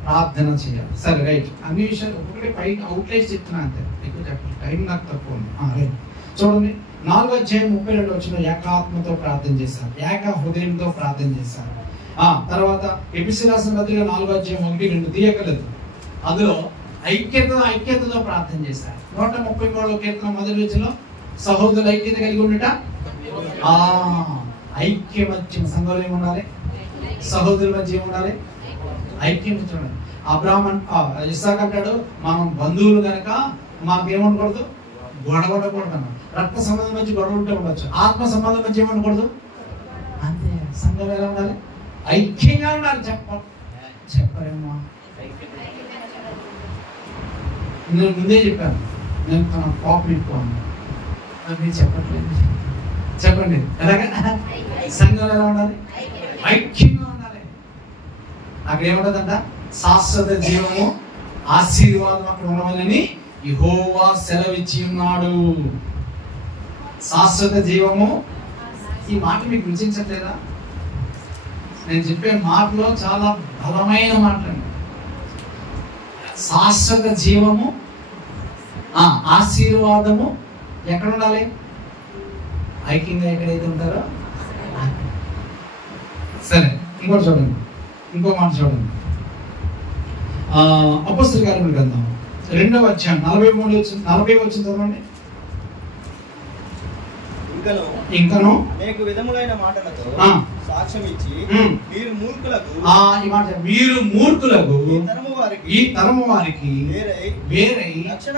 ప్రార్థన చేయాలి. సరే రైట్, అన్ని విషయాలు ఒకటి పైకి అవుట్లైన్ చెప్తున్నా అంతే, ఎక్కువ చెప్పండి, టైం నాకు తక్కువ ఉంది. రైట్ చూడండి, 4వ అధ్యాయం 32 వచ్చిన ఏకాత్మతో ప్రార్థన చేశారు, ఏక హృదయంతో ప్రార్థన చేశారు. తర్వాత ఎపిసి రాసిన పత్రిక 4వ అధ్యాయం 1-2 తీయకలేదు, అందులో ఐక్యతతో ప్రార్థన చేశారు. 133వ కీర్తన మొదటి వచనంలో సహోదరుల ఐక్యత కలిగి ఉండట. ఐక్యమత్యం సంఘంలో ఏముండాలి? సహోదరుల మధ్య ఏముండాలి? ఐక్యం. చూడండి, అబ్రాహ్మణ్ ఇస్సాకు అంటాడు, మనం బంధువులు కనుక మాకేమనకూడదు, గొడవడకూడదు అన్నాడు. రక్త సంబంధం మధ్య గొడవ ఉంటే ఉండొచ్చు, ఆత్మ సంబంధం మధ్య ఏమనకూడదు. అంతే, సంఘం ఎలా ఉండాలి? ఐక్యంగా ఉండాలి. చెప్పరేమో, నేను ముందే చెప్పాను, నేను తన కోపం ఎక్కువ మీరు చెప్పట్లేదు. చెప్పండి, ఎలాగా సంఘం ఎలా ఉండాలి? ఐక్యంగా ఉండాలి. అక్కడ ఏముంటదంట? శాశ్వత జీవము ఆశీర్వాదం అక్కడ ఉండవాలని యెహోవా సెలవిచ్చి ఉన్నాడు. శాశ్వత జీవము, ఈ మాట మీకు రుచించట్లేదా? నేను చెప్పే మాటలో చాలా బలమైన మాటలు. శాశ్వత జీవము, ఆశీర్వాదము ఎక్కడ ఉండాలి? ఐక్యంగా ఎక్కడైతే ఉంటారో. సరే, ఇంకోటి చూడండి, ఇంకో మాట చూడండి. అపొస్తలుల కార్యముల గ్రంథం 2వ అధ్యాయం 40 వచ్చిన చదవండి. ఇంకను అనేక విధములైన మాటలతో సాక్ష్యం ఇచ్చి మీరు మూర్ఖులకు, ఈ మాట, మీరు మూర్ఖులకు ఈ తరము వారికి వేరై రక్షణ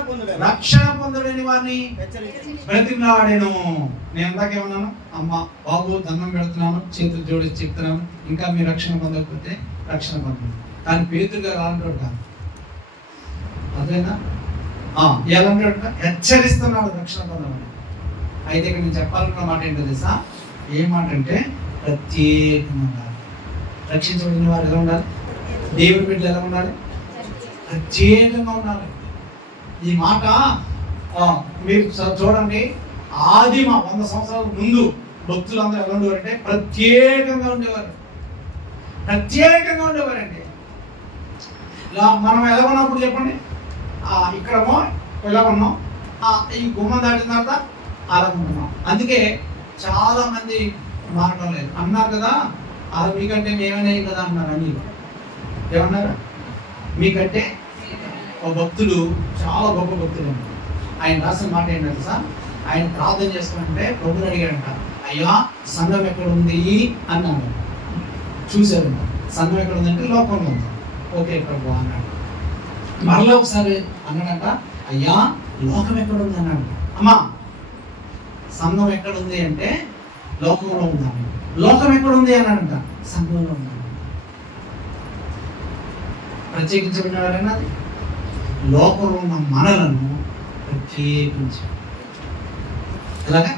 పొందలేని వారిని బ్రతిమలాడాను. నేను ఇందాకేమన్నాను? అమ్మ బాబు దండం పెడుతున్నాను, చేతులు జోడించి చెప్తున్నాను, ఇంకా మీరు రక్షణ పొందకపోతే రక్షణ పొందండి. కానీ పేతురు గారు అలాంటి కాదు, అదేనా? ఎలాంటి హెచ్చరిస్తున్నాడు రక్షణ పొందమని. అయితే ఇక్కడ నేను చెప్పాలన్న మాట ఏంటో తెలుసా? ఏ మాట అంటే ప్రత్యేకంగా ఉండాలి. రక్షించబడిన వారు ఎలా ఉండాలి? దేవుని బిడ్డలు ఎలా ఉండాలి? ప్రత్యేకంగా ఉండాలి. ఈ మాట మీరు చూడండి, ఆదిమ 100 సంవత్సరాల ముందు భక్తులందరూ ఎలా ఉండేవారంటే ప్రత్యేకంగా ఉండేవారు. ప్రత్యేకంగా ఉండేవారండి. మనం ఎలా ఉన్నప్పుడు చెప్పండి, ఇక్కడమో ఎలా ఉన్నాం, ఈ గుమ్మం దాటిన తర్వాత అలా ఉంటున్నాం. అందుకే చాలా మంది మారడం లేదు. అన్నారు కదా, అది మీకంటే మేమనే కదా అన్నారు. అని ఏమన్నారు? మీకంటే ఒక భక్తుడు, చాలా గొప్ప భక్తుడు, ఆయన రాసిన మాట ఏంటంటే సార్, ఆయన ప్రార్థన చేసుకుంటే ప్రభుని అడిగాడంట, అయ్యా సంఘం ఎక్కడ ఉంది అన్నాడు. చూశాడు, సంఘం ఎక్కడ ఉందంటే లోకంలో ఉంది. ఓకే ప్రభు అన్నాడు. మరలా ఒకసారి అన్నాడంట, అయ్యా లోకం ఎక్కడ ఉంది అన్నాడు. అమ్మా సంఘం ఎక్కడ ఉంది అంటే లోకంలో ఉందాను. లోకం ఎక్కడ ఉంది అన్నాడంట, సంఘంలో ఉన్నాను. ప్రత్యేకించబడినాడైనా లోకంలో ఉన్న మనలను ప్రత్యేకించాడు. అలాగా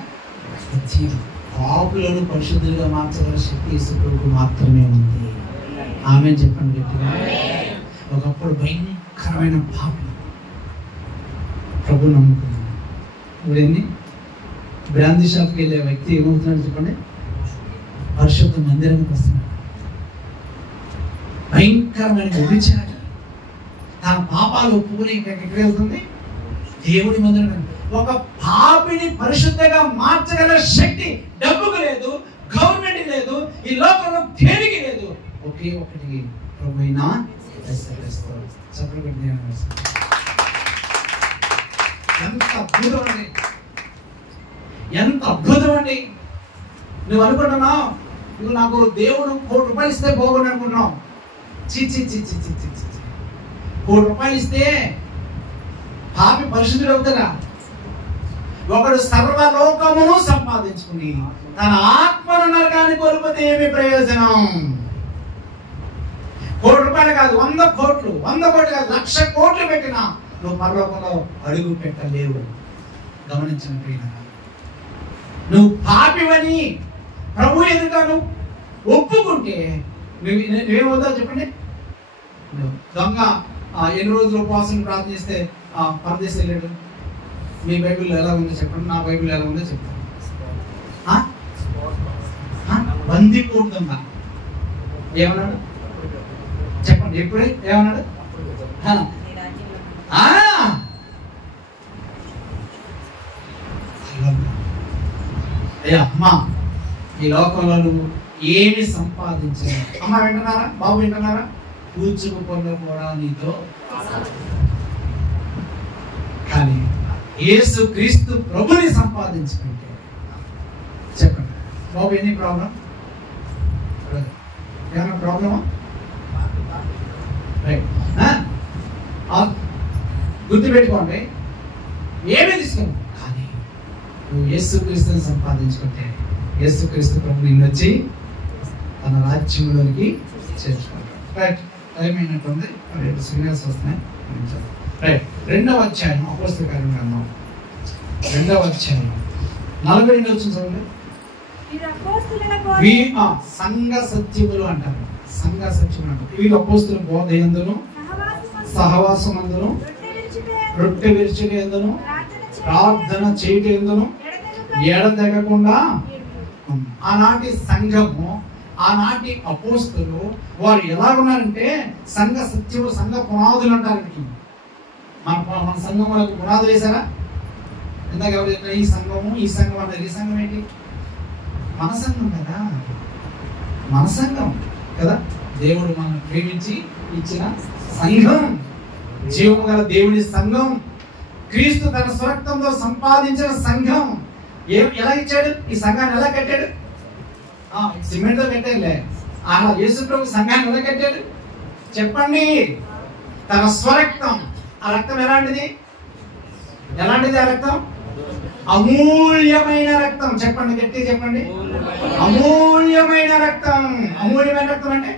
పాపులను పరిశుద్ధులుగా మార్చగల శక్తి యేసుప్రభువుకు మాత్రమే ఉంది. ఆమె చెప్పండి గట్టిగా. ఒకప్పుడు భయంకరమైన పాపులు ప్రభు నమ్ముకున్నాడు. ఇప్పుడు ఏంటి? బ్రాందీ షాప్కి వెళ్ళే వ్యక్తి ఏమవుతున్నాడు చెప్పండి? పరిశుద్ధ మందిరానికి వస్తున్నాడు. భయంకరమైన వ్యభిచారి తన పాపాలు ఒప్పుకుని ఎక్కడికి వెళ్తుంది? దేవుడి మందిరం. ఒక పాపిని పరిశుద్ధంగా మార్చగల శక్తి డబ్బుకు లేదు, గవర్నమెంట్ లేదు, ఈ లోకంలో దేనికి లేదు. ఒకే ఒకటి ప్రభువైన ఎంత అద్భుతం అండి, ఎంత అద్భుతం అండి. నువ్వు అనుకుంటున్నావు నువ్వు నాకు దేవుడు ₹1,00,000 ఇస్తే బాగుండు అనుకున్నావు. చిచ్చి చిచ్చి చిచ్చి చిచ్చి ₹1,00,000 ఇస్తే పాపి పరిశుద్ధుడు అవుతారా? ఒకడు సర్వలోకమును సంపాదించుకుని తన ఆత్మను నరకాన్ని కోల్పోతే ఏమి ప్రయోజనం? ₹1,00,000 కాదు, 100 కోట్లు, 100 కోట్లు కాదు, 1,00,000 కోట్లు పెట్టినా నువ్వు పరలోకంలో అడుగు పెట్టలేవు. గమనించిన ప్రియులారా, నువ్వు పాపివని ప్రభు ఎదుట నువ్వు ఒప్పుకుంటే నువ్వేమవుతావు చెప్పండి? దొంగ ఎన్ని రోజులు ఉపవాసం ప్రార్థన చేస్తే పరదేశం వెళ్ళాడు. మీ బైబిల్లో ఎలా ఉందో చెప్పండి, నా బైబిల్ ఎలా ఉందో చెప్తాను. బందిపోటు దొంగ ఏమన్నాడు చెప్పండి? ఎప్పుడే ఏమన్నాడు? అయ్యా అమ్మా, ఈ లోకంలో నువ్వు ఏమి సంపాదించావు? అమ్మ వింటున్నారా? బాబు వింటున్నారా? కూర్చుకు పొంద కూడా నీతో, కానీ యేసు క్రీస్తు ప్రభుని సంపాదించుకుంటే చెప్పండి బాబు, ఎనీ ప్రాబ్లం? ఏమైనా ప్రాబ్లమా? రైట్, గుర్తుపెట్టుకోండి, ఏమీ తీసుకోండి, కానీ నువ్వు యేసుక్రీస్తుని సంపాదించుకుంటే యేసుక్రీస్తు ప్రభు నిన్ను వచ్చి తన రాజ్యంలోనికి చేర్చుకుంటాడు. రైట్, టైం అయినట్టుంది, రేపు సిగ్నల్స్ వస్తున్నాయి. రైట్, 2వ అధ్యాయం అపోస్తల కార్యం గ్రంథం 2వ అధ్యాయం 42 వచ్చింది చూడండి. సంఘ సత్యములు అంటారు, సంఘ సత్యములు అంటారు. వీళ్ళు అపోస్తల బోధ యందును సహవాసం అందును రొట్టె విరుచుట యందును ప్రార్థన చేయుట యందును ఎడతెగకుండా. ఆనాటి సంఘము, ఆనాటి అపోస్తలు వారు ఎలా ఉన్నారంటే సంఘ సత్యములు, సంఘ పునాదులు అంటారు. మన సంఘములకు పునాదులు వేశారా? ఇందాక ఎవరు చెప్పారు? ఈ సంఘము ఈ సంఘం అంటారు. ఈ సంఘం ఏంటి? మన సంఘం కదా, మన సంఘం కదా. దేవుడు మనం ప్రేమించి ఇచ్చిన సంఘం, జీవము గల దేవుని సంఘం, క్రీస్తు తన స్వరక్తంతో సంపాదించిన సంఘం. ఎలా ఇచ్చాడు? ఈ సంఘాన్ని ఎలా కట్టాడు? సిమెంట్ తో కట్టాడులే. అలా యేసు ప్రభు సంఘాన్ని ఎలా కట్టాడు చెప్పండి? తన స్వరక్తం. ఆ రక్తం ఎలాంటిది? ఎలాంటిది ఆ రక్తం? అమూల్యమైన రక్తం. చెప్పండి, గట్టి చెప్పండి, అమూల్యమైన రక్తం. అమూల్యమైన రక్తం అంటే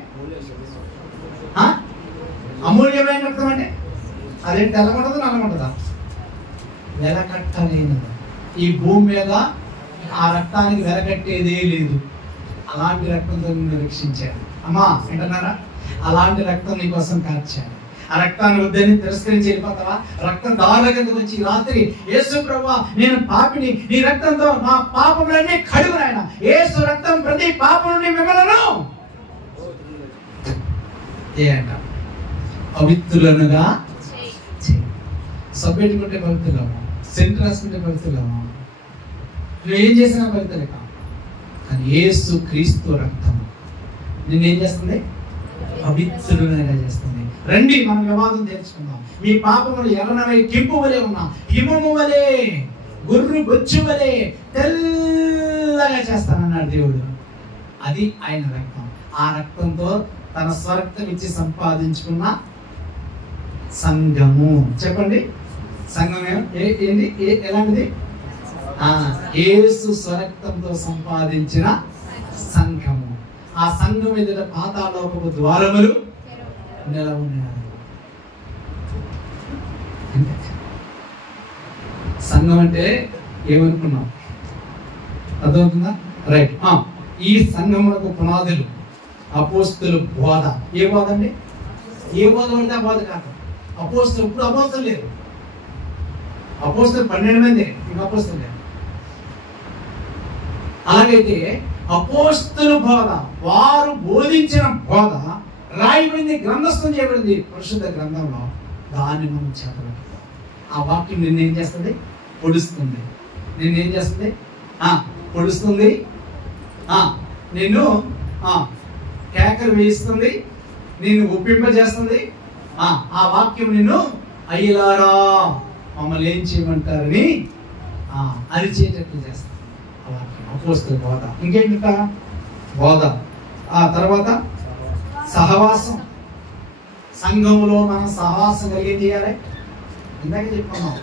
అమూల్యమైన రక్తం అంటే అదేంటి? తెల్లగొండదు నల్లగొండదా? వెలకట్టలేనిది. ఈ భూమి మీద ఆ రక్తానికి వెలకట్టేదే లేదు. అలాంటి రక్తంతో నిన్ను రక్షించాడు. అమ్మా వింటున్నారా? అలాంటి రక్తం నీ కోసం కార్చాడు. ఆ రక్తాన్ని వద్దని తిరస్కరించి వెళ్ళిపోతావా? రక్తం దారుల కిందకు వచ్చి రాత్రి, యేసు ప్రభువా నేను పాపిని, నీ రక్తంతో నా పాపములన్నీ కడుగు నాయన. యేసు రక్తం ప్రతి పాపం నుండి మిమ్మలను అంట పవిత్రులనుగా సబ్బెట్టుకుంటే పవిత్రులము, సెంట్ రాసుకుంటే పవిత్రులము, నువ్వు ఏం చేసినా పవిత్రులే కాదు. కానీ యేసు క్రీస్తు రక్తం నిన్నేం చేస్తుంది? పవిత్రులుగా చేస్తుంది. రండి మనం వివాదం తెచ్చుకుందాం. మీ పాపములు ఎర్రనవై కెంపు వలె ఉన్నా హిమము వలె, గుర్రు బొచ్చు వలె తెల్లగా చేస్తానన్నాడు దేవుడు. అది ఆయన రక్తం. ఆ రక్తంతో తన స్వరక్తం ఇచ్చి సంపాదించుకున్న సంఘము. చెప్పండి, సంఘం ఏంటి? ఎలాంటిది? యేసు స్వరక్తంతో సంపాదించిన సంఘము. ఆ సంఘం ఎదుట పాతాళలోకపు ద్వారములు నిలవున్నాయి. సంఘం అంటే ఏమనుకున్నాం? అర్థమవుతుందా? రైట్. ఈ సంఘములకు పునాదులు అపోస్తలు బోధ. ఏ బోధ అండి? ఏ బోధ పడితే ఆ బోధ కాదు. అపోస్తలు ఇప్పుడు అపోస్తలు లేరు. అపోస్తలు 12 మంది, ఇంకా అపోస్తలు లేరు. అలాగైతే అపోస్తలు బోధ, వారు బోధించిన బోధ రాయబడింది, గ్రంథస్థం చేయబడింది పరిశుద్ధ గ్రంథంలో. దాన్ని మనం చదవాలి. ఆ వాక్యం నిన్నేం చేస్తుంది? పొడుస్తుంది. నిన్నేం చేస్తుంది? పొడుస్తుంది. నిన్ను కేకలు వేయిస్తుంది, నిన్ను ఒప్పింపజేస్తుంది. ఆ వాక్యం నిన్ను అయ్యలారా మమ్మల్ని ఏం చేయమంటారని అరిచేటట్టు చేస్తుంది ఆ వాక్యం. అపోస్తల బోధ. ఇంకేంట? బోధ. ఆ తర్వాత సహవాసం. సంఘంలో మనం సహవాసం కలిగి చేయాలి. ఇందాక చెప్పుకున్నాం,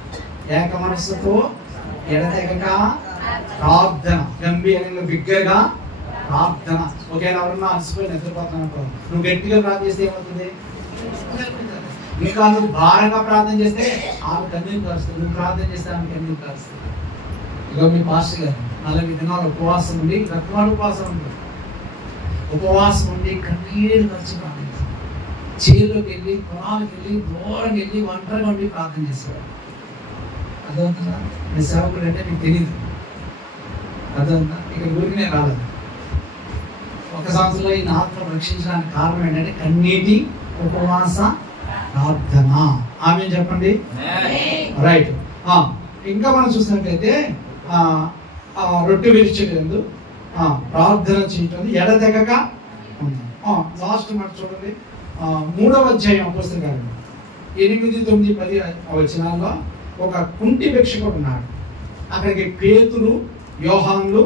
ఏక మనస్సుతో ఎడతెగక ప్రార్థన, గంభీరంగా బిగ్గరగా ప్రార్థన. ఒకవేళ ఎవరన్నా అలసిపోయి నిద్రపోతున్నప్పుడు నువ్వు గట్టిగా ప్రార్థన చేస్తే ఏమవుతుంది? ఇంకా నువ్వు భారంగా ప్రార్థన చేస్తే ఆమె కన్నీరు కారుస్తుంది. నువ్వు ప్రార్థన చేస్తే ఆమె కన్నీరు కారుస్తుంది. ఇక మీ పాస్టర్ గారు 40 దినాలు ఉపవాసం ఉండి, రక్తమాడు ఉపవాసం ఉంటుంది, ఉపవాసం ఉండి కన్నీరు ఖర్చు ప్రార్థన చేస్తారు. చేరులోకి వెళ్ళి, పొలాలకు వెళ్ళి, దూరం వెళ్ళి, ఒంటరిగా ఉండి ప్రార్థన చేసేవాడు. అర్థమవుతుందా? మీ సేవకుడు అంటే మీకు తెలియదు. అర్థమవుతుందా? ఇక్కడ ఊరికి నేను రాలేదు. ఒక సంవత్సరంలో ఈ ఆత్మ రక్షించడానికి కారణం ఏంటంటే కన్నీటి ఉపవాస ప్రార్థన. ఆమె చెప్పండి. రైట్. ఇంకా మనం చూసినట్లయితే రొట్టె విరిచేటందు ప్రార్థన చేయటం ఎడతెగక ఉంది. లాస్ట్ మాట చూడండి, 3వ అధ్యాయం పుస్తకాలు 8, 9, 10 వచనాల్లో ఒక కుంటి భిక్షకుడు ఉన్నాడు. అక్కడికి పేతురు, యోహానులు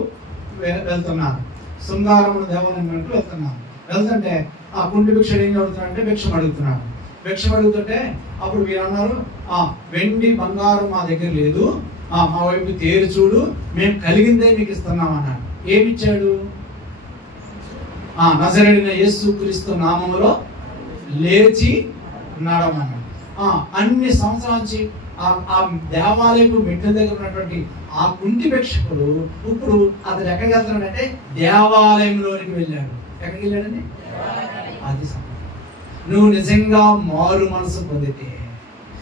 వెళ్తున్నారు. శృంగారముల దేవాలయం అంటూ వెళ్తుంటే ఆ కుంటి భిక్షుడు ఏం చదువుతున్నాడంటే భిక్షం అడుగుతుంటే అప్పుడు వీరు అన్నారు, వెండి బంగారం మా దగ్గర లేదు, మా వైపు తేరు చూడు, మేము కలిగిందే మీకు ఇస్తున్నాం అన్నాడు. ఏమిచ్చాడు? నజరేయుడైన యేసుక్రీస్తు నామములో లేచి నడవమన్నాడు. అన్ని సంవత్సరాల నుంచి ఆ దేవాలయపు మెట్ల దగ్గర ఉన్నటువంటి ఆ కుంటి భిక్షకుడు ఇప్పుడు అతను ఎక్కడికి వెళ్తున్నాడంటే దేవాలయంలోనికి వెళ్ళాడు. ఎక్కడికి వెళ్ళాడండి? అది నువ్వు నిజంగా మారు మనసు పొందితే,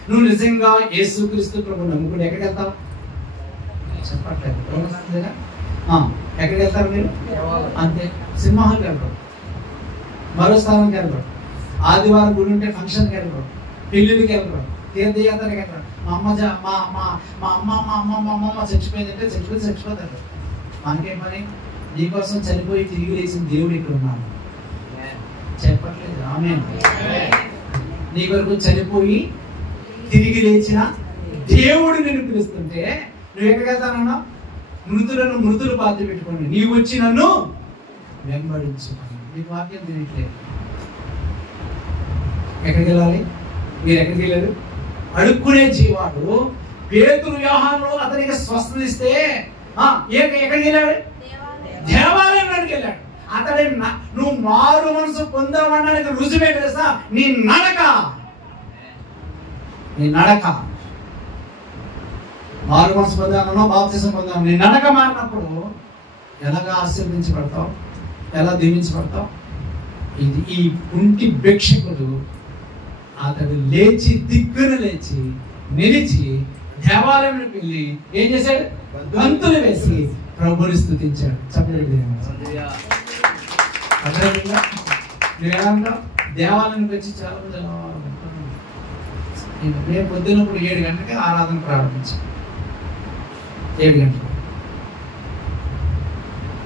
నువ్వు నిజంగా యేసుక్రీస్తు ప్రభు నమ్ముకుని ఎక్కడికి వెళ్తావు? చెప్పట్లేదు. ఎక్కడికి వెళ్తారు మీరు? అంతే. సినిమా హాల్కి వెళ్తారు, మరో స్థానానికి వెళ్తారు, ఆదివారం గుడి ఉంటే ఫంక్షన్కి వెళ్తారు, పెళ్ళిళ్ళకి వెళ్తారు, తీర్థయాత్రకి వెళ్తారు. మా అమ్మమ్మ చచ్చిపోయిందంటే చచ్చిపోతారు. మనకేం పని? నీకోసం చనిపోయి తిరిగి లేచిన దేవుడు ఇక్కడ ఉన్నాడు. చెప్పట్లేదు. ఆమేన్. నీ కొరకు చనిపోయి తిరిగి లేచిన దేవుడు నిన్ను పిలుస్తుంటే నువ్వు ఎక్కడికి వెళ్తానన్నా? మృతులు బాధ్య పెట్టుకోండి, నీవు వచ్చి నన్ను వెంబడించు. మీకు వాక్యం తినట్లేదు. ఎక్కడికి వెళ్ళాలి? మీరు ఎక్కడికి వెళ్ళారు? అడుక్కునే జీవాడు పేతురు, యోహానులు అతనికి స్వస్థత ఇస్తే ఎక్కడికి వెళ్ళాడు? దేవాలయంలోకి వెళ్ళాడు. అతడి నువ్వు మారు మనసు పొందామనడానికి రుజువే తెలుసా? నీ నడక. మారు మనసు పొందామనో బాప్తిసం పొందాము, నీ నడక మారినప్పుడు ఎలాగా ఆశీర్వదించబడతావు, ఎలా దీవించబడతావు? ఇది ఈ కుంటి భిక్షకుడు అతడు లేచి దిగ్గున లేచి నిలిచి దేవాలయంలోకి వెళ్ళి ఏం చేశాడు? గంతులు వేసి ప్రభుని స్తుతించాడు. చెప్పలేదు. నువ్వేమంటావు? దేవాలయానికి వచ్చి చాలా మంది రేపు పొద్దున్నప్పుడు 7 గంటలకి ఆరాధన ప్రారంభించాం. 7 గంటలకు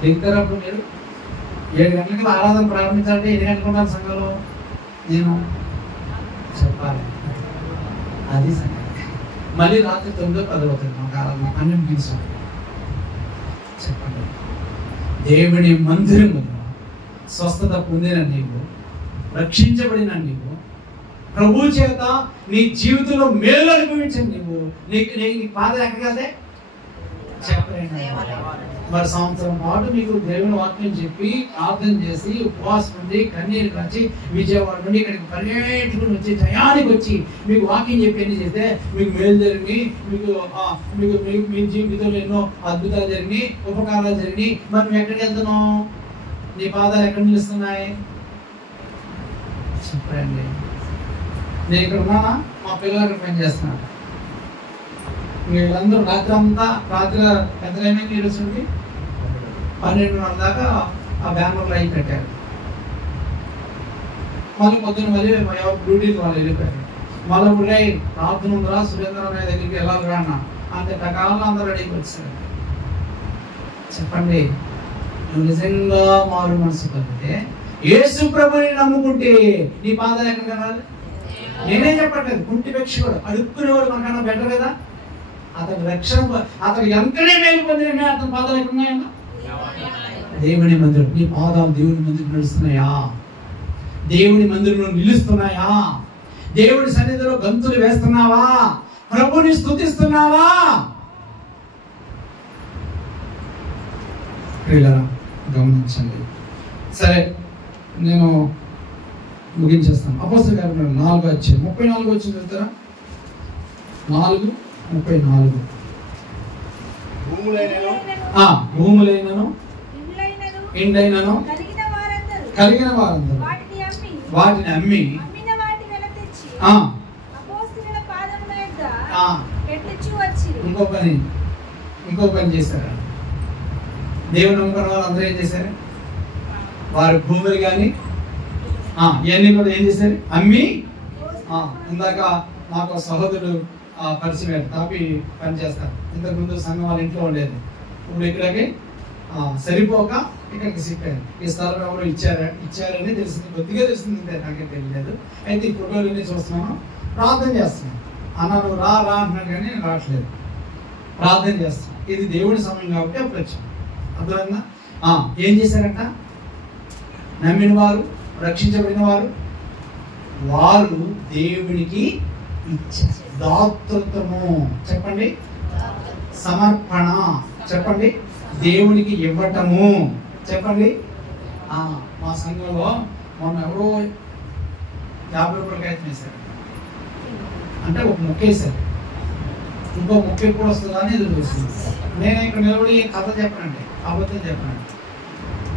దిగుతారప్పుడు మీరు 7 గంటలకి ఆరాధన ప్రారంభించాలంటే ఎన్ని గంటలు ఉండాలి సంఘంలో? నేను చెప్పాలి. అది సంగతి. మళ్ళీ రాత్రి 9-10 అవుతుంది మాకు ఆరాధన. అన్ని ముగించాలి. చెప్పండి. దేవుని మందిరములో స్వస్థత పొందిన నీవు, రక్షించబడిన నీవు, ప్రభు చేత నీ జీవితంలో మేలు అనుభవించిన నీవు, నీ పాదం ఎక్కడికి వెళ్తే చెప్పలేను. మరి సంవత్సరం పాటు మీకు దేవుని వాక్యం చెప్పి ప్రార్థన చేసి ఉపవాసం ఉండి కన్నీరు కాచి విజయవాడ నుండి ఇక్కడికి పర్యటకులు వచ్చి టయానికి వచ్చి మీకు వాక్యం చెప్పి ఎన్ని చేస్తే మీకు మేలు జరిగి మీకు మీ జీవితంలో ఎన్నో అద్భుతాలు జరిగి ఉపకారాలు జరిగి మరి నువ్వు ఎక్కడికి వెళ్తున్నావు? నీ పాదాలు ఎక్కడ నిలుస్తున్నాయి? చెప్పండి. నేను ఇక్కడ ఉన్నానా? మా పిల్లలు అక్కడ పని చేస్తున్నాను. వీళ్ళందరూ రాత్రి ఎంతైనా నిలుస్తుంది 12:30 దాకా ఆ బ్యానర్లు అయి పెట్టారు. మళ్ళీ పొద్దున్న మళ్ళీ ఎవరు డ్యూటీకి వాళ్ళు వెళ్ళిపోయారు. మళ్ళీ ఇప్పుడు ప్రార్థన ఉందరా సురేంద్ర అనే దగ్గరికి వెళ్ళాలి రాన్న అంతే ప్రకారంలో అందరూ రెడీకి వచ్చారు. చెప్పండి. నువ్వు నిజంగా మారు మనసు పొందితే, యేసు ప్రభుని నమ్ముకుంటే నీ పాదాలు ఎక్కడ కనాలి? నేనేం చెప్పట్లేదు. కుంటి భిక్షకుడు అడుక్కునేవాడు మనకన్నా బెటర్ కదా. అతని రక్షణ అతను ఎంతనే మేలు పొందిన అతని పాదాలు ఎక్కడ ఉన్నాయన్నా? దేవుని మందిరం. నీ పాదాలు దేవుని మందిరం నడుస్తున్నాయా? దేవుని మందిరంలో నిలుస్తున్నాయా? దేవుడి సన్నిధిలో గంతులు వేస్తున్నావా? ప్రభుని స్తుతిస్తున్నావా? గమనించండి. సరే, నేను ముగించేస్తాను. అపోస్తలుల కార్యములు 4వ అధ్యాయం 34 వచ్చింది వెళ్తారా? 4:34. భూములైనను ఇండ్లైనను కలిగిన వారందరూ వాటిని అమ్మి ఇంకో పని చేశారు. దేవుని నమ్ముకున్న వాళ్ళు అందరూ ఏం చేశారు? వారి భూములు కానీ ఇవన్నీ కూడా ఏం చేశారు? అమ్మి. ఇందాక నాకు సహోదరుడు పరిచయం తాపి పనిచేస్తారు. ఇంతకుముందు సంఘం వాళ్ళ ఇంట్లో ఉండేది. ఇప్పుడు ఇక్కడికి సరిపోక ఇక్కడికి సిప్పారు. ఈ స్థలం ఎవరు ఇచ్చారని తెలిసింది, కొద్దిగా తెలిసింది, నాకే తెలియలేదు. అయితే ఈ ఫోటోలన్నీ చూస్తున్నాను, ప్రార్థన చేస్తున్నాను. అన్న నువ్వు రా రా అంటున్నాడు కానీ నేను రావట్లేదు, ప్రార్థన చేస్తున్నాను. ఇది దేవుడి సమయం కాబట్టి అప్పుడు వచ్చాను. అర్థమైందా? ఏం చేశారంట? నమ్మిన వారు, రక్షించబడిన వారు, వారు దేవునికి ఇచ్చారు. దాతృత్వము చెప్పండి, సమర్పణ చెప్పండి, దేవునికి ఇవ్వటము చెప్పండి. మా సంఘంలో మొన్న ఎవరో 50 రూపాయలు కాగితం వేశారు. అంటే ఒక మొక్క వేశారు, ఇంకో మొక్క ఎప్పుడు వస్తుందా అని ఎదురు చూస్తుంది. నేను ఇక్కడ నిలబడి కథ చెప్పనండి, అబద్ధం చెప్పనండి.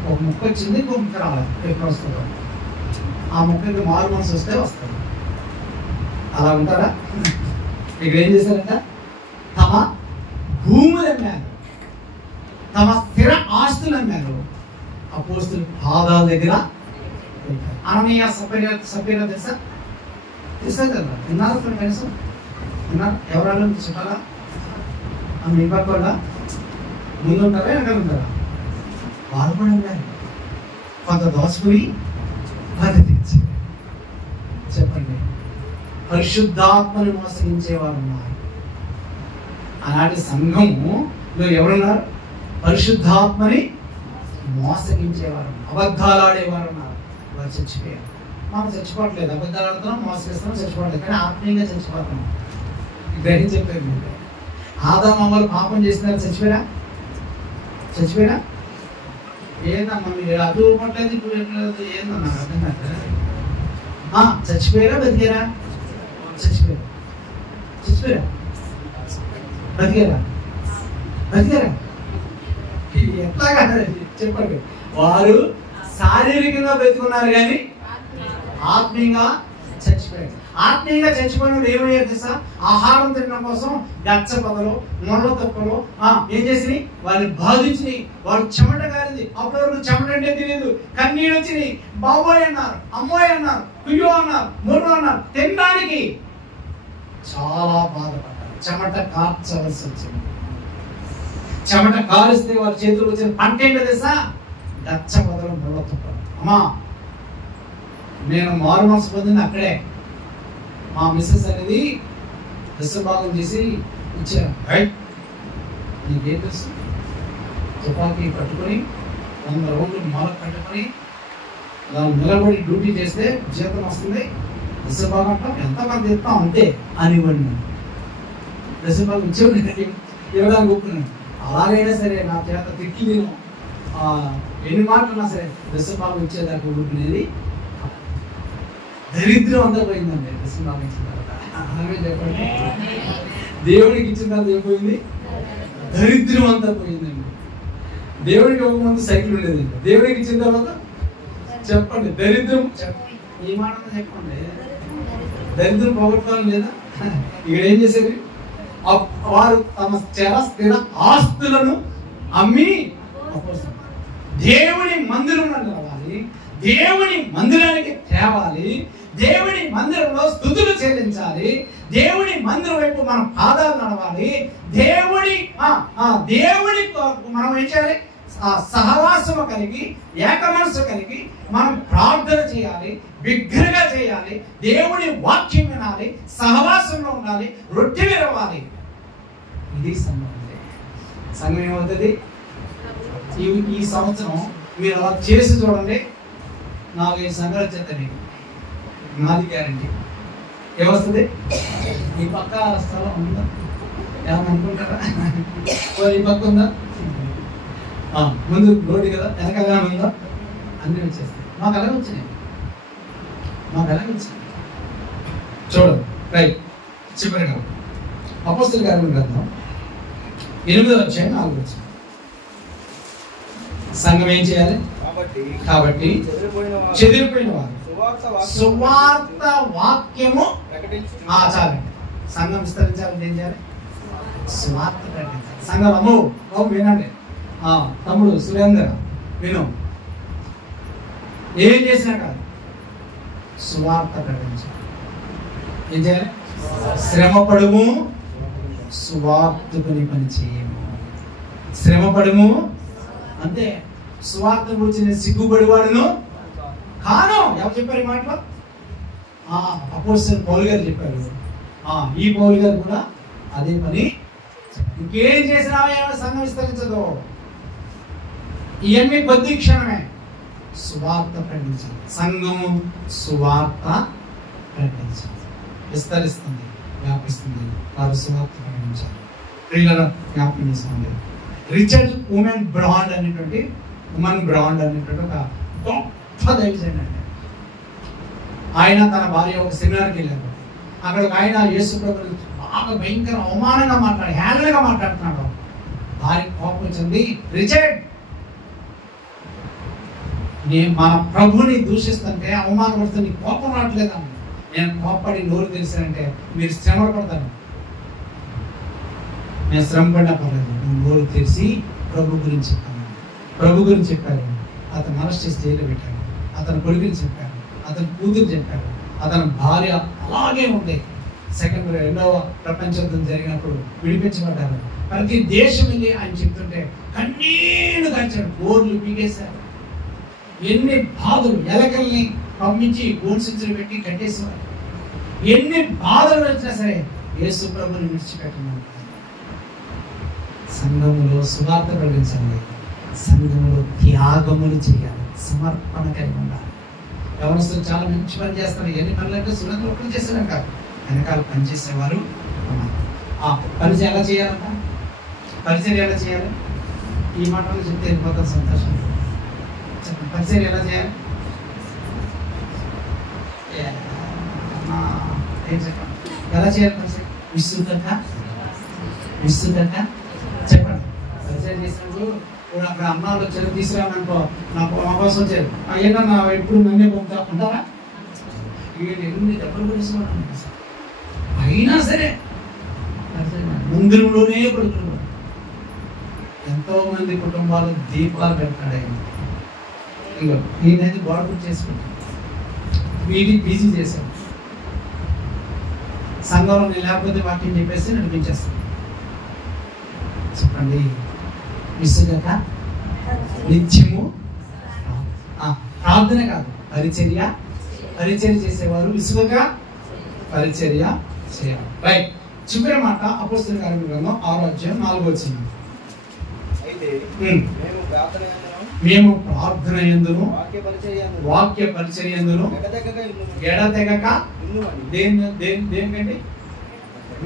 ఒక మొక్క వచ్చింది, ఇంకో మొక్క రావాలి, ఎప్పుడు వస్తుందో. ఆ మొక్కకి మారు మనసు వస్తే వస్తుంది. అలా ఉంటారా? ఇక్కడ ఏం చేశారంట? తమ భూములు అమ్మారు, తమ స్థిర ఆస్తులు అమ్మారు. అపోస్తలుల పాదాల దగ్గర అననీయ సపీరా తెలుసా కదా? విన్నారు కనీసం? విన్నారు? ఎవరైనా చెప్పాలా? మీ పక్క వాళ్ళ ముందు ఉంటారా వెనకాల ఉంటారా? వాళ్ళు కూడా అమ్మారు. కొంత దోసుకుని బతికించి చెప్పండి. పరిశుద్ధాత్మని మోసగించేవారు ఉన్నారు. ఆనాటి సంఘములో ఎవరున్నారు? పరిశుద్ధాత్మని మోసగించేవారు, అబద్ధాలు ఆడేవారు ఉన్నారు. వారు చచ్చిపోయారు. మనం చచ్చిపోవట్లేదు, అబద్ధాలు ఆడుతున్నాం, మోసగిస్తున్నాం, చచ్చిపోవట్లేదు, కానీ ఆత్మీయంగా చచ్చిపోతున్నాం. గ్రహం చెప్పారు. ఆదాము అవ్వలు పాపం చేసినారు, చచ్చిపోయారా? చచ్చిపోయారా? ఏందమ్మా మీరు అటు ఊరుకోవట్లేదు, ఇప్పుడు ఏందన్నా అర్థం కాదు. చచ్చిపోయారా బతికారా? చచ్చిపోయారా? చచ్చిపోయారా? బతికారా? బతికారా? ఎట్లాగా చెప్పండి. వారు శారీరకంగా బ్రతుకున్నారు కానీ ఆత్మీయంగా చచ్చిపోయారు. ఆత్మీయంగా చచ్చిపోయిన ఏమయ్యారు తెలుసా? ఆహారం తినడం కోసం గచ్చ పొదలు, ముళ్ళ తొక్కలు ఏం చేసి వారిని బాధించి వారు చెమట కారింది. అప్పటి వరకు చెమట అంటే తెలియదు, కన్నీళ్ళు వచ్చినాయి. బాబోయ్ అన్నారు, అమ్మోయ్ అన్నారు, కుయ్యో అన్నారు, ముర్రు అన్నారు. తినడానికి చాలా బాధపడ్డారు. చెమట కార్చవలసి వచ్చింది. చెమట కారిస్తే వారి చేతులు వచ్చిన పంట ఏంటో తెలుసా? గచ్చ పొదలు, ముళ్ళ తొక్కలు. అమ్మా నేను మారు మనసు పొందింది అక్కడే. మా మిస్సెస్ అనేది దశభాగం చేసి ఇచ్చారు. నీకేం తెలుసు? తుపాకీ పట్టుకొని 100 రౌండ్లు మాల కట్టుకొని దాన్ని నిలబడి డ్యూటీ చేస్తే జీతం వస్తుంది. దశభాగం అంటాం, ఎంతమంది ఇస్తాం అంతే అనివ్వండి. దశభాగం ఇచ్చేవాడు ఇవ్వడానికి ఒప్పుకున్నాను. అలాగైనా సరే నా చేత తిక్కి నేను ఎన్ని మాటలున్నా సరే దశభాగం ఇచ్చేదాకా ఊరుకునేది. దరిద్రం అంతా పోయిందండి దశభాగం ఇచ్చిన తర్వాత. అలాగే చెప్పండి, దేవుడికి ఇచ్చిన తర్వాత ఏమైపోయింది? దరిద్రం అంతా పోయిందండి. దేవుడికి ఒక ముందు సైకిల్ ఉండేదండి, దేవుడికి ఇచ్చిన తర్వాత చెప్పండి దరిద్రం. ఈ మాట చెప్పండి, దరిద్రం పోగొట్టుకోవాలి లేదా? ఇక్కడ ఏం చేసేది? వారు తమ స్థిర ఆస్తులను అమ్మి దేవుని మందిరం రావాలి, దేవుని మందిరానికి తేవాలి, దేవుని మందిరంలో స్తుతులు చెల్లించాలి, దేవుని మందిరం వైపు మన పాదాలు నడవాలి, దేవుని మనం ఏం చేయాలి? సహవాసము కలిగి ఏక మనసు కలిగి మనం ప్రార్థన చేయాలి, బిగ్గరగా చేయాలి, దేవుని వాక్యం వినాలి, సహవాసంలో ఉండాలి, రొట్టె విరవాలి. ఇది సంఘం. సంఘం ఏమవుతుంది? ఈ సంవత్సరం మీరు అలా చేసి చూడండి, 4-5 సంఘాలు వచ్చేస్తాయి మీకు, నాది గ్యారంటీ. ఏమొస్తుంది? ఈ పక్క స్థలం ఉందా? ఏమన్నా అనుకుంటారా? ఈ పక్క ఉందా? ముందు రోడ్డు కదా, వెనకాల ఉందా? అన్నీ వచ్చేస్తాయి. మాకు అలాగే వచ్చినాయి, మాకు అలాగే వచ్చినాయి. చూడండి రైట్. చివరి అపోస్తలుల కార్యముల గ్రంథం 8వ అధ్యాయం 4వ వచనం. సంఘం ఏం చేయాలి? కాబట్టి చెదిరిపోయిన వారు సువార్త వాక్యము చాలండి. సంఘం విస్తరించాలంటే ఏం చేయాలి? సువార్త ప్రకటించాలి. సంఘం అమ్మో బాబు వినండి, తమ్ముడు సురేందర్ విను. ఏం చేసినా కాదు, సువార్త ప్రకటించాలి. ఏం చేయాలి? శ్రమపడుము, సువార్తకుని పని చేయము. శ్రమపడుము అంతే. సువార్త గురించి నేను సిగ్గుపడివాడును కాను. ఎవరు చెప్పారు ఈ మాటలో? అపోస్తలుడైన పౌలు గారు చెప్పారు. ఈ పౌలు గారు కూడా అదే పని. ఇంకేం చేసినా సంఘం విస్తరించదు. ఇవన్నీ కొద్ది క్షణమే. సువార్త ప్రకటించాలి. సంఘము సువార్త ప్రకటించాలి. విస్తరిస్తుంది, వ్యాపిస్తుంది. వారు సువార్త ప్రకటించాలి. ప్రియులారా జ్ఞాపకం చేసుకోండి. రిచర్డ్ ఉమెన్ బ్రాండ్ అనేటువంటి ఒక గొప్ప దైవజనుడు అండి. ఆయన తన భార్య ఒక సెమినార్కి వెళ్ళారు. అక్కడ ఆయన యేసు ప్రభువుని బాగా భయంకర అవమానంగా హేళనగా మాట్లాడుతున్నాడు. భార్య కోపం వచ్చింది. రిచర్డ్, నేను మన ప్రభుని దూషిస్తుంటే అవమానపడుతూ నీకు కోపం రావట్లేదా? నేను కోపడి నోరు తెలిసానంటే మీరు శ్రమ పడతాను. నేను శ్రమ పడినా పర్లేదు, నువ్వు నోరు తెరిచి ప్రభు గురించి చెప్పాను. ప్రభు గురించి చెప్పారు. అతను అరెస్ట్ చేసి జైలు పెట్టారు. అతని కొడుకుని చెప్పారు. అతని కూతురు చెప్పారు. అతని భార్య అలాగే ఉంది. రెండవ ప్రపంచ యుద్ధం జరిగినప్పుడు విడిపించబడ్డారు. ప్రతి దేశం వెళ్ళి ఆయన చెప్తుంటే కన్నీళ్లు కాల్చాడు. గోర్లు పీకేశారు. ఎన్ని బాధలు, ఎలకల్ని పంపించి గోన్సించులు పెట్టి కట్టేసేవారు. ఎన్ని బాధలు వచ్చినా సరే యేసు ప్రభుని విడిచిపెట్టమని. సంఘములో సువార్త ప్రకటించాలి. సంఘములో త్యాగములు చేయాలి. సమర్పణ కలిగి ఉండాలి. ఎవరు చాలా మంచి పని చేస్తారు. ఎన్ని పనులంటే సున్నతులు ఒకటి చేసేవారు కాదు, వెనకాల పనిచేసేవారు. పరిచయం ఎలా చేయాలంట? పరిచయం ఎలా చేయాలి? ఈ మాటలు చెప్తే వెళ్ళిపోతాం. సంతోషం. చెప్పండి, పరిచయం ఎలా చేయాలి? ఏం చెప్పండి, ఎలా చేయాలి పరిచయం? విస్తృతంగా చెప్పండి. పరిచయం చేసినప్పుడు అక్కడ అమ్మాలు వచ్చారు, తీసుకురామనుకో, నాకు మా కోసం వచ్చారు. ఏంటన్నా ఎప్పుడు నన్నే పంపుతా ఉంటారా? ఎన్ని డబ్బులు కొలుసుకోవడం అయినా సరే మందిరంలోనే కొడుకులు. ఎంతో మంది కుటుంబాలు దీపాలు పెడతాడు ఆయన. ఇంకో ఈయనైతే గొడవ చేసుకుంటాం. వీటిని బిజీ చేశాం. సంఘంలో నేను లేకపోతే వాక్యం చెప్పేసి నడిపించేస్తాను. చెప్పండి, విసుగక నిత్యము ప్రార్థన కాదు, పరిచర్య చేసేవారు విసుగక పరిచర్య చేయాలి. రైట్. చివరి మాట అపోస్తలుల కార్యముల గ్రంథం 6వ అధ్యాయం 4వ వచనం. అయితే మేము ప్రార్థన యందును వాక్య పరిచర్య యందును ఎడతెగక. దేనికండి?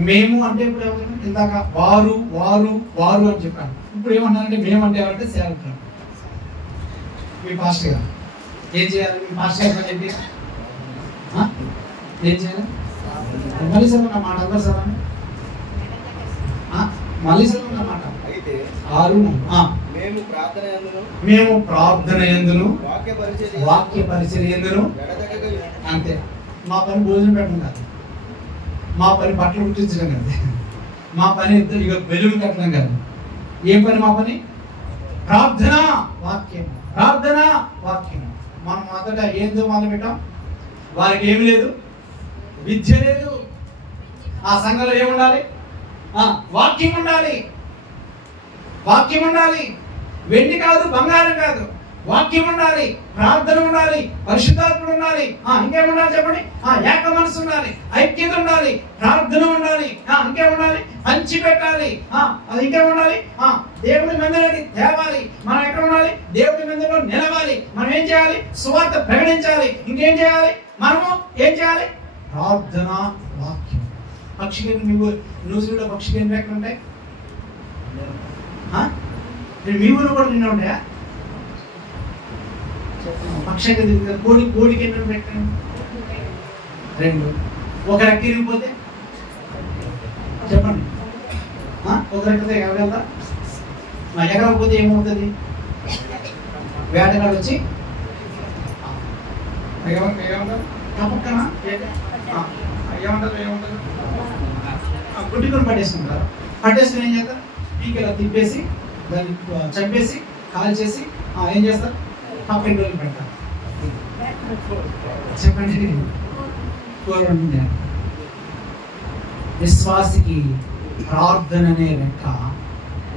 మేము అంటే ఇప్పుడు ఏమంటారు? ఇందాక వారు వారు వారు అని చెప్పాను. ఇప్పుడు ఏమంటారంటే మేము అంటే ఎవరంటే సేవకులు. మీ పాస్టర్ గారు ఏం చేయాలి? మీ పాస్టర్ గారు ఏంటి? ఏం చేయాలి? మళ్ళీ చదవండి మాట. అందరు చదవండి. మళ్ళీ చదవండి మాట. మేము ప్రార్థన యందును వాక్య పరిచర్య యందును. అంతే. మా పని భోజనం పెట్టడం కాదు, మా పని బట్టలు కుట్టించడం కాదు, మా పని ఇక బెలూన్ కట్టడం కాదు. ఏం పని మా పని? ప్రార్థన వాక్యం. ప్రార్థన వాక్యం. మనం మొదట ఏందో మొదలు పెట్టాం. వారికి ఏమి లేదు, విద్య లేదు. ఆ సంఘంలో ఏముండాలి? వాక్యం ఉండాలి. వాక్యం ఉండాలి. వెండి కాదు, బంగారం కాదు, వాక్యం ఉండాలి. ప్రార్థన ఉండాలి. పరిశుద్ధాత్ముడు ఉండాలి. ఇంకేముండాలి చెప్పండి? ఏక మనసు ఉండాలి. ఐక్యత ఉండాలి. ప్రార్థన ఉండాలి. ఇంకేముండాలి? పంచి పెట్టాలి. ఇంకేముండాలి? దేవుడి మందిరాన్ని తేవాలి. మనం ఎక్కడ ఉండాలి? దేవుడి మందిరంలో నిలవాలి. మనం ఏం చేయాలి? సువార్త ప్రకటించాలి. ఇంకేం చేయాలి? మనము ఏం చేయాలి? ప్రార్థన వాక్యం. పక్షికి న్యూజిలాండ్లో పక్షికి ఎన్ని రెక్కలు ఉంటాయి? మీ ఊరు కూడా నిన్న ఉంటాయా? పక్షంగా తిరుగుతారు. కోడికి ఎన్ని రెక్కలు? 2. ఒక రెక్క ఇరిగిపోతే చెప్పండి, ఒక రెక్కతో ఎగరగలరా? ఎగరకపోతే ఏమవుతుంది? వేటగాడు వచ్చి పక్కన ఏమంటారు గుడ్డికొని పట్టేసుకుంటారు. పట్టేసుకుని ఏం చేస్తారు? పీకి ఇలా తిప్పేసి దాన్ని చంపేసి కాల్ చేసి ఏం చేస్తారు? పక్కన రోజులు పెడతారు. చెప్పండి. కోరుండే విశ్వాసికి ప్రార్థన అనే రెక్క,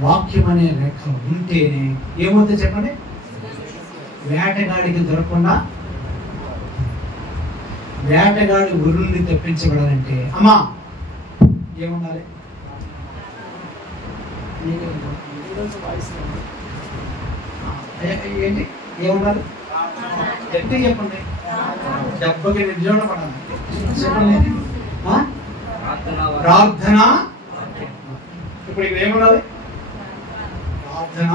వాక్యం అనే రెక్క ఉంటేనే ఏమవుతుంది చెప్పండి. వేటగాడికి దొరకకుండా, వేటగాడి ఉరుని తెప్పించబడాలంటే అమ్మా ఏముండాలి? ఏంటి ఏముండాలి? ఎట్టి చెప్పండి. దెబ్బకి నిర్జోడ పడాలి. చెప్పండి. ప్రార్థన. ఇప్పుడు ఇక్కడ ఏముండాలి? ప్రార్థన.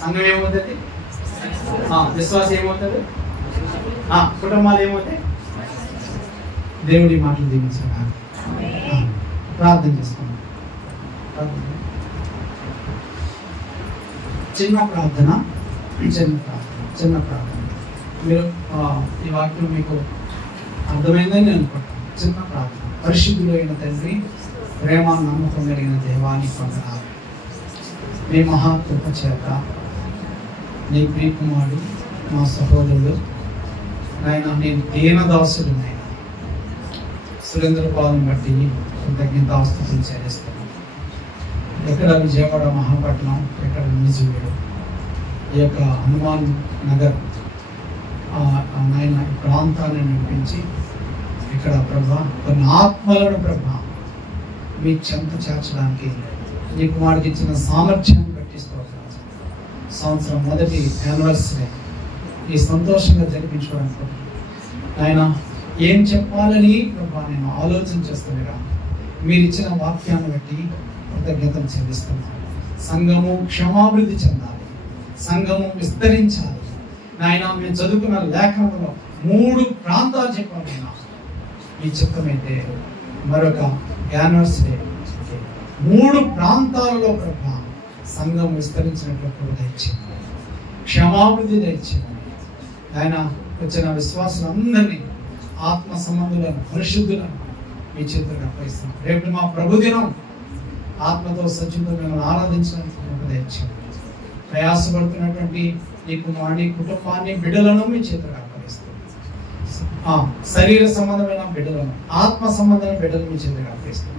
సంఘం ఏమవుతుంది? విశ్వాసం ఏమవుతుంది? కుటుంబాలు ఏమవుతాయి? దేవుడి మాటలు దీవించగా ప్రార్థన చేసుకున్నాం. చిన్న ప్రార్థన. మీరు ఈ వాక్యం మీకు అర్థమైందని నేను అనుకుంటాను. చిన్న ప్రార్థన. పరిశుద్ధుడు అయిన తండ్రి, ప్రేమ నమ్మకం కలిగిన దేవానికి వందనాలు. మీ మహాకృప చేత నీ ప్రియకుమారుడు మా సహోదరుడు నాయన, నేను దీనదాసుడు నాయన, సురేంద్ర పాదం బట్టి కృతజ్ఞతాస్తుతులు చెల్లిస్తున్నాను. ఎక్కడ విజయవాడ మహాపట్నం, ఎక్కడ నిజుడు, ఈ యొక్క హనుమాన్ నగర్ నాయన ఈ ప్రాంతాన్ని నడిపించి ఇక్కడ ప్రభా కొన్ని ఆత్మలను ప్రభా మీ చెంత చేర్చడానికి నీ కుమారుడికి ఇచ్చిన సామర్థ్యాన్ని బట్టి స్తోత్రాలు. సంవత్సరం మొదటి యానివర్సరీ ఈ సంతోషంగా జరిపించుకోవడానికి ఆయన ఏం చెప్పాలని ప్రభా నేను ఆలోచన చేస్తుండగా మీరు ఇచ్చిన వాక్యాన్ని బట్టి కృతజ్ఞతలు చెల్లిస్తున్నాను. సంఘము క్షమాభివృద్ధి చెందాలి, సంఘము విస్తరించాలి నాయన. మేము చదువుకున్న లేఖనంలో 3 ప్రాంతాలు చెప్పాలి నాయన. మీ చిత్తమైతే మరొక యానివర్సరీ 3 ప్రాంతాలలో ప్రభా సంఘం విస్తరించినట్లు దయచేయండి, క్షమాభివృద్ధి దయచేయండి ఆయన. వచ్చిన విశ్వాసులందరినీ, ఆత్మ సంబంధులను, పరిశుద్ధులను మీ చేతులకు అప్పగిస్తాం. రేపు మా ప్రభుదినం ఆత్మతో సత్యంతో మేము ఆరాధించడానికి దయచేయండి. ప్రయాసపడుతున్నటువంటి నీ కుమారుని కుటుంబాన్ని, బిడ్డలను మీ చేతులకు అప్పగిస్తాం. శరీర సంబంధమైన బిడ్డలను, ఆత్మ సంబంధమైన బిడ్డలను మీ చేతులకు అప్పగిస్తాం.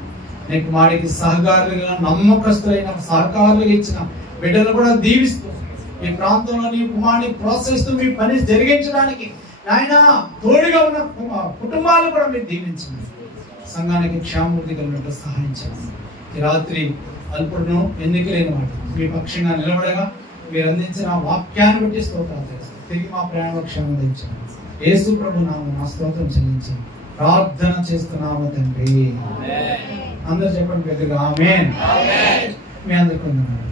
నీ కుమారుడికి సహకారులుగా, నమ్మకస్తులైన సహకారులుగా ఇచ్చిన బిడ్డలను కూడా దీవిస్తూ ఈ ప్రాంతంలో నీ కుమారుని ప్రోత్సహిస్తూ మీ పని జరిగించడానికి నాయన తోడుగా ఉన్న కుటుంబాలను కూడా మీరు దీవించండి. సంఘానికి క్షేమవృద్ధి కలిగినట్టు సహాయం చేయండి. ఈ రాత్రి అల్పుడును ఎన్నికలేని వాటి మీ పక్షంగా నిలబడగా మీరు అందించిన వాక్యాన్ని బట్టి స్తోత్రాలు చేస్తాం. తిరిగి మా ప్రయాణంలో క్షేమం దించండి. యేసు ప్రభు నామమున నా స్తోత్రం చెల్లించి ప్రార్థన చేస్తున్నాము తండ్రి. అందరూ చెప్పండి పెద్దగా ఆమేన్. మీ అందరికీ వందనాలు.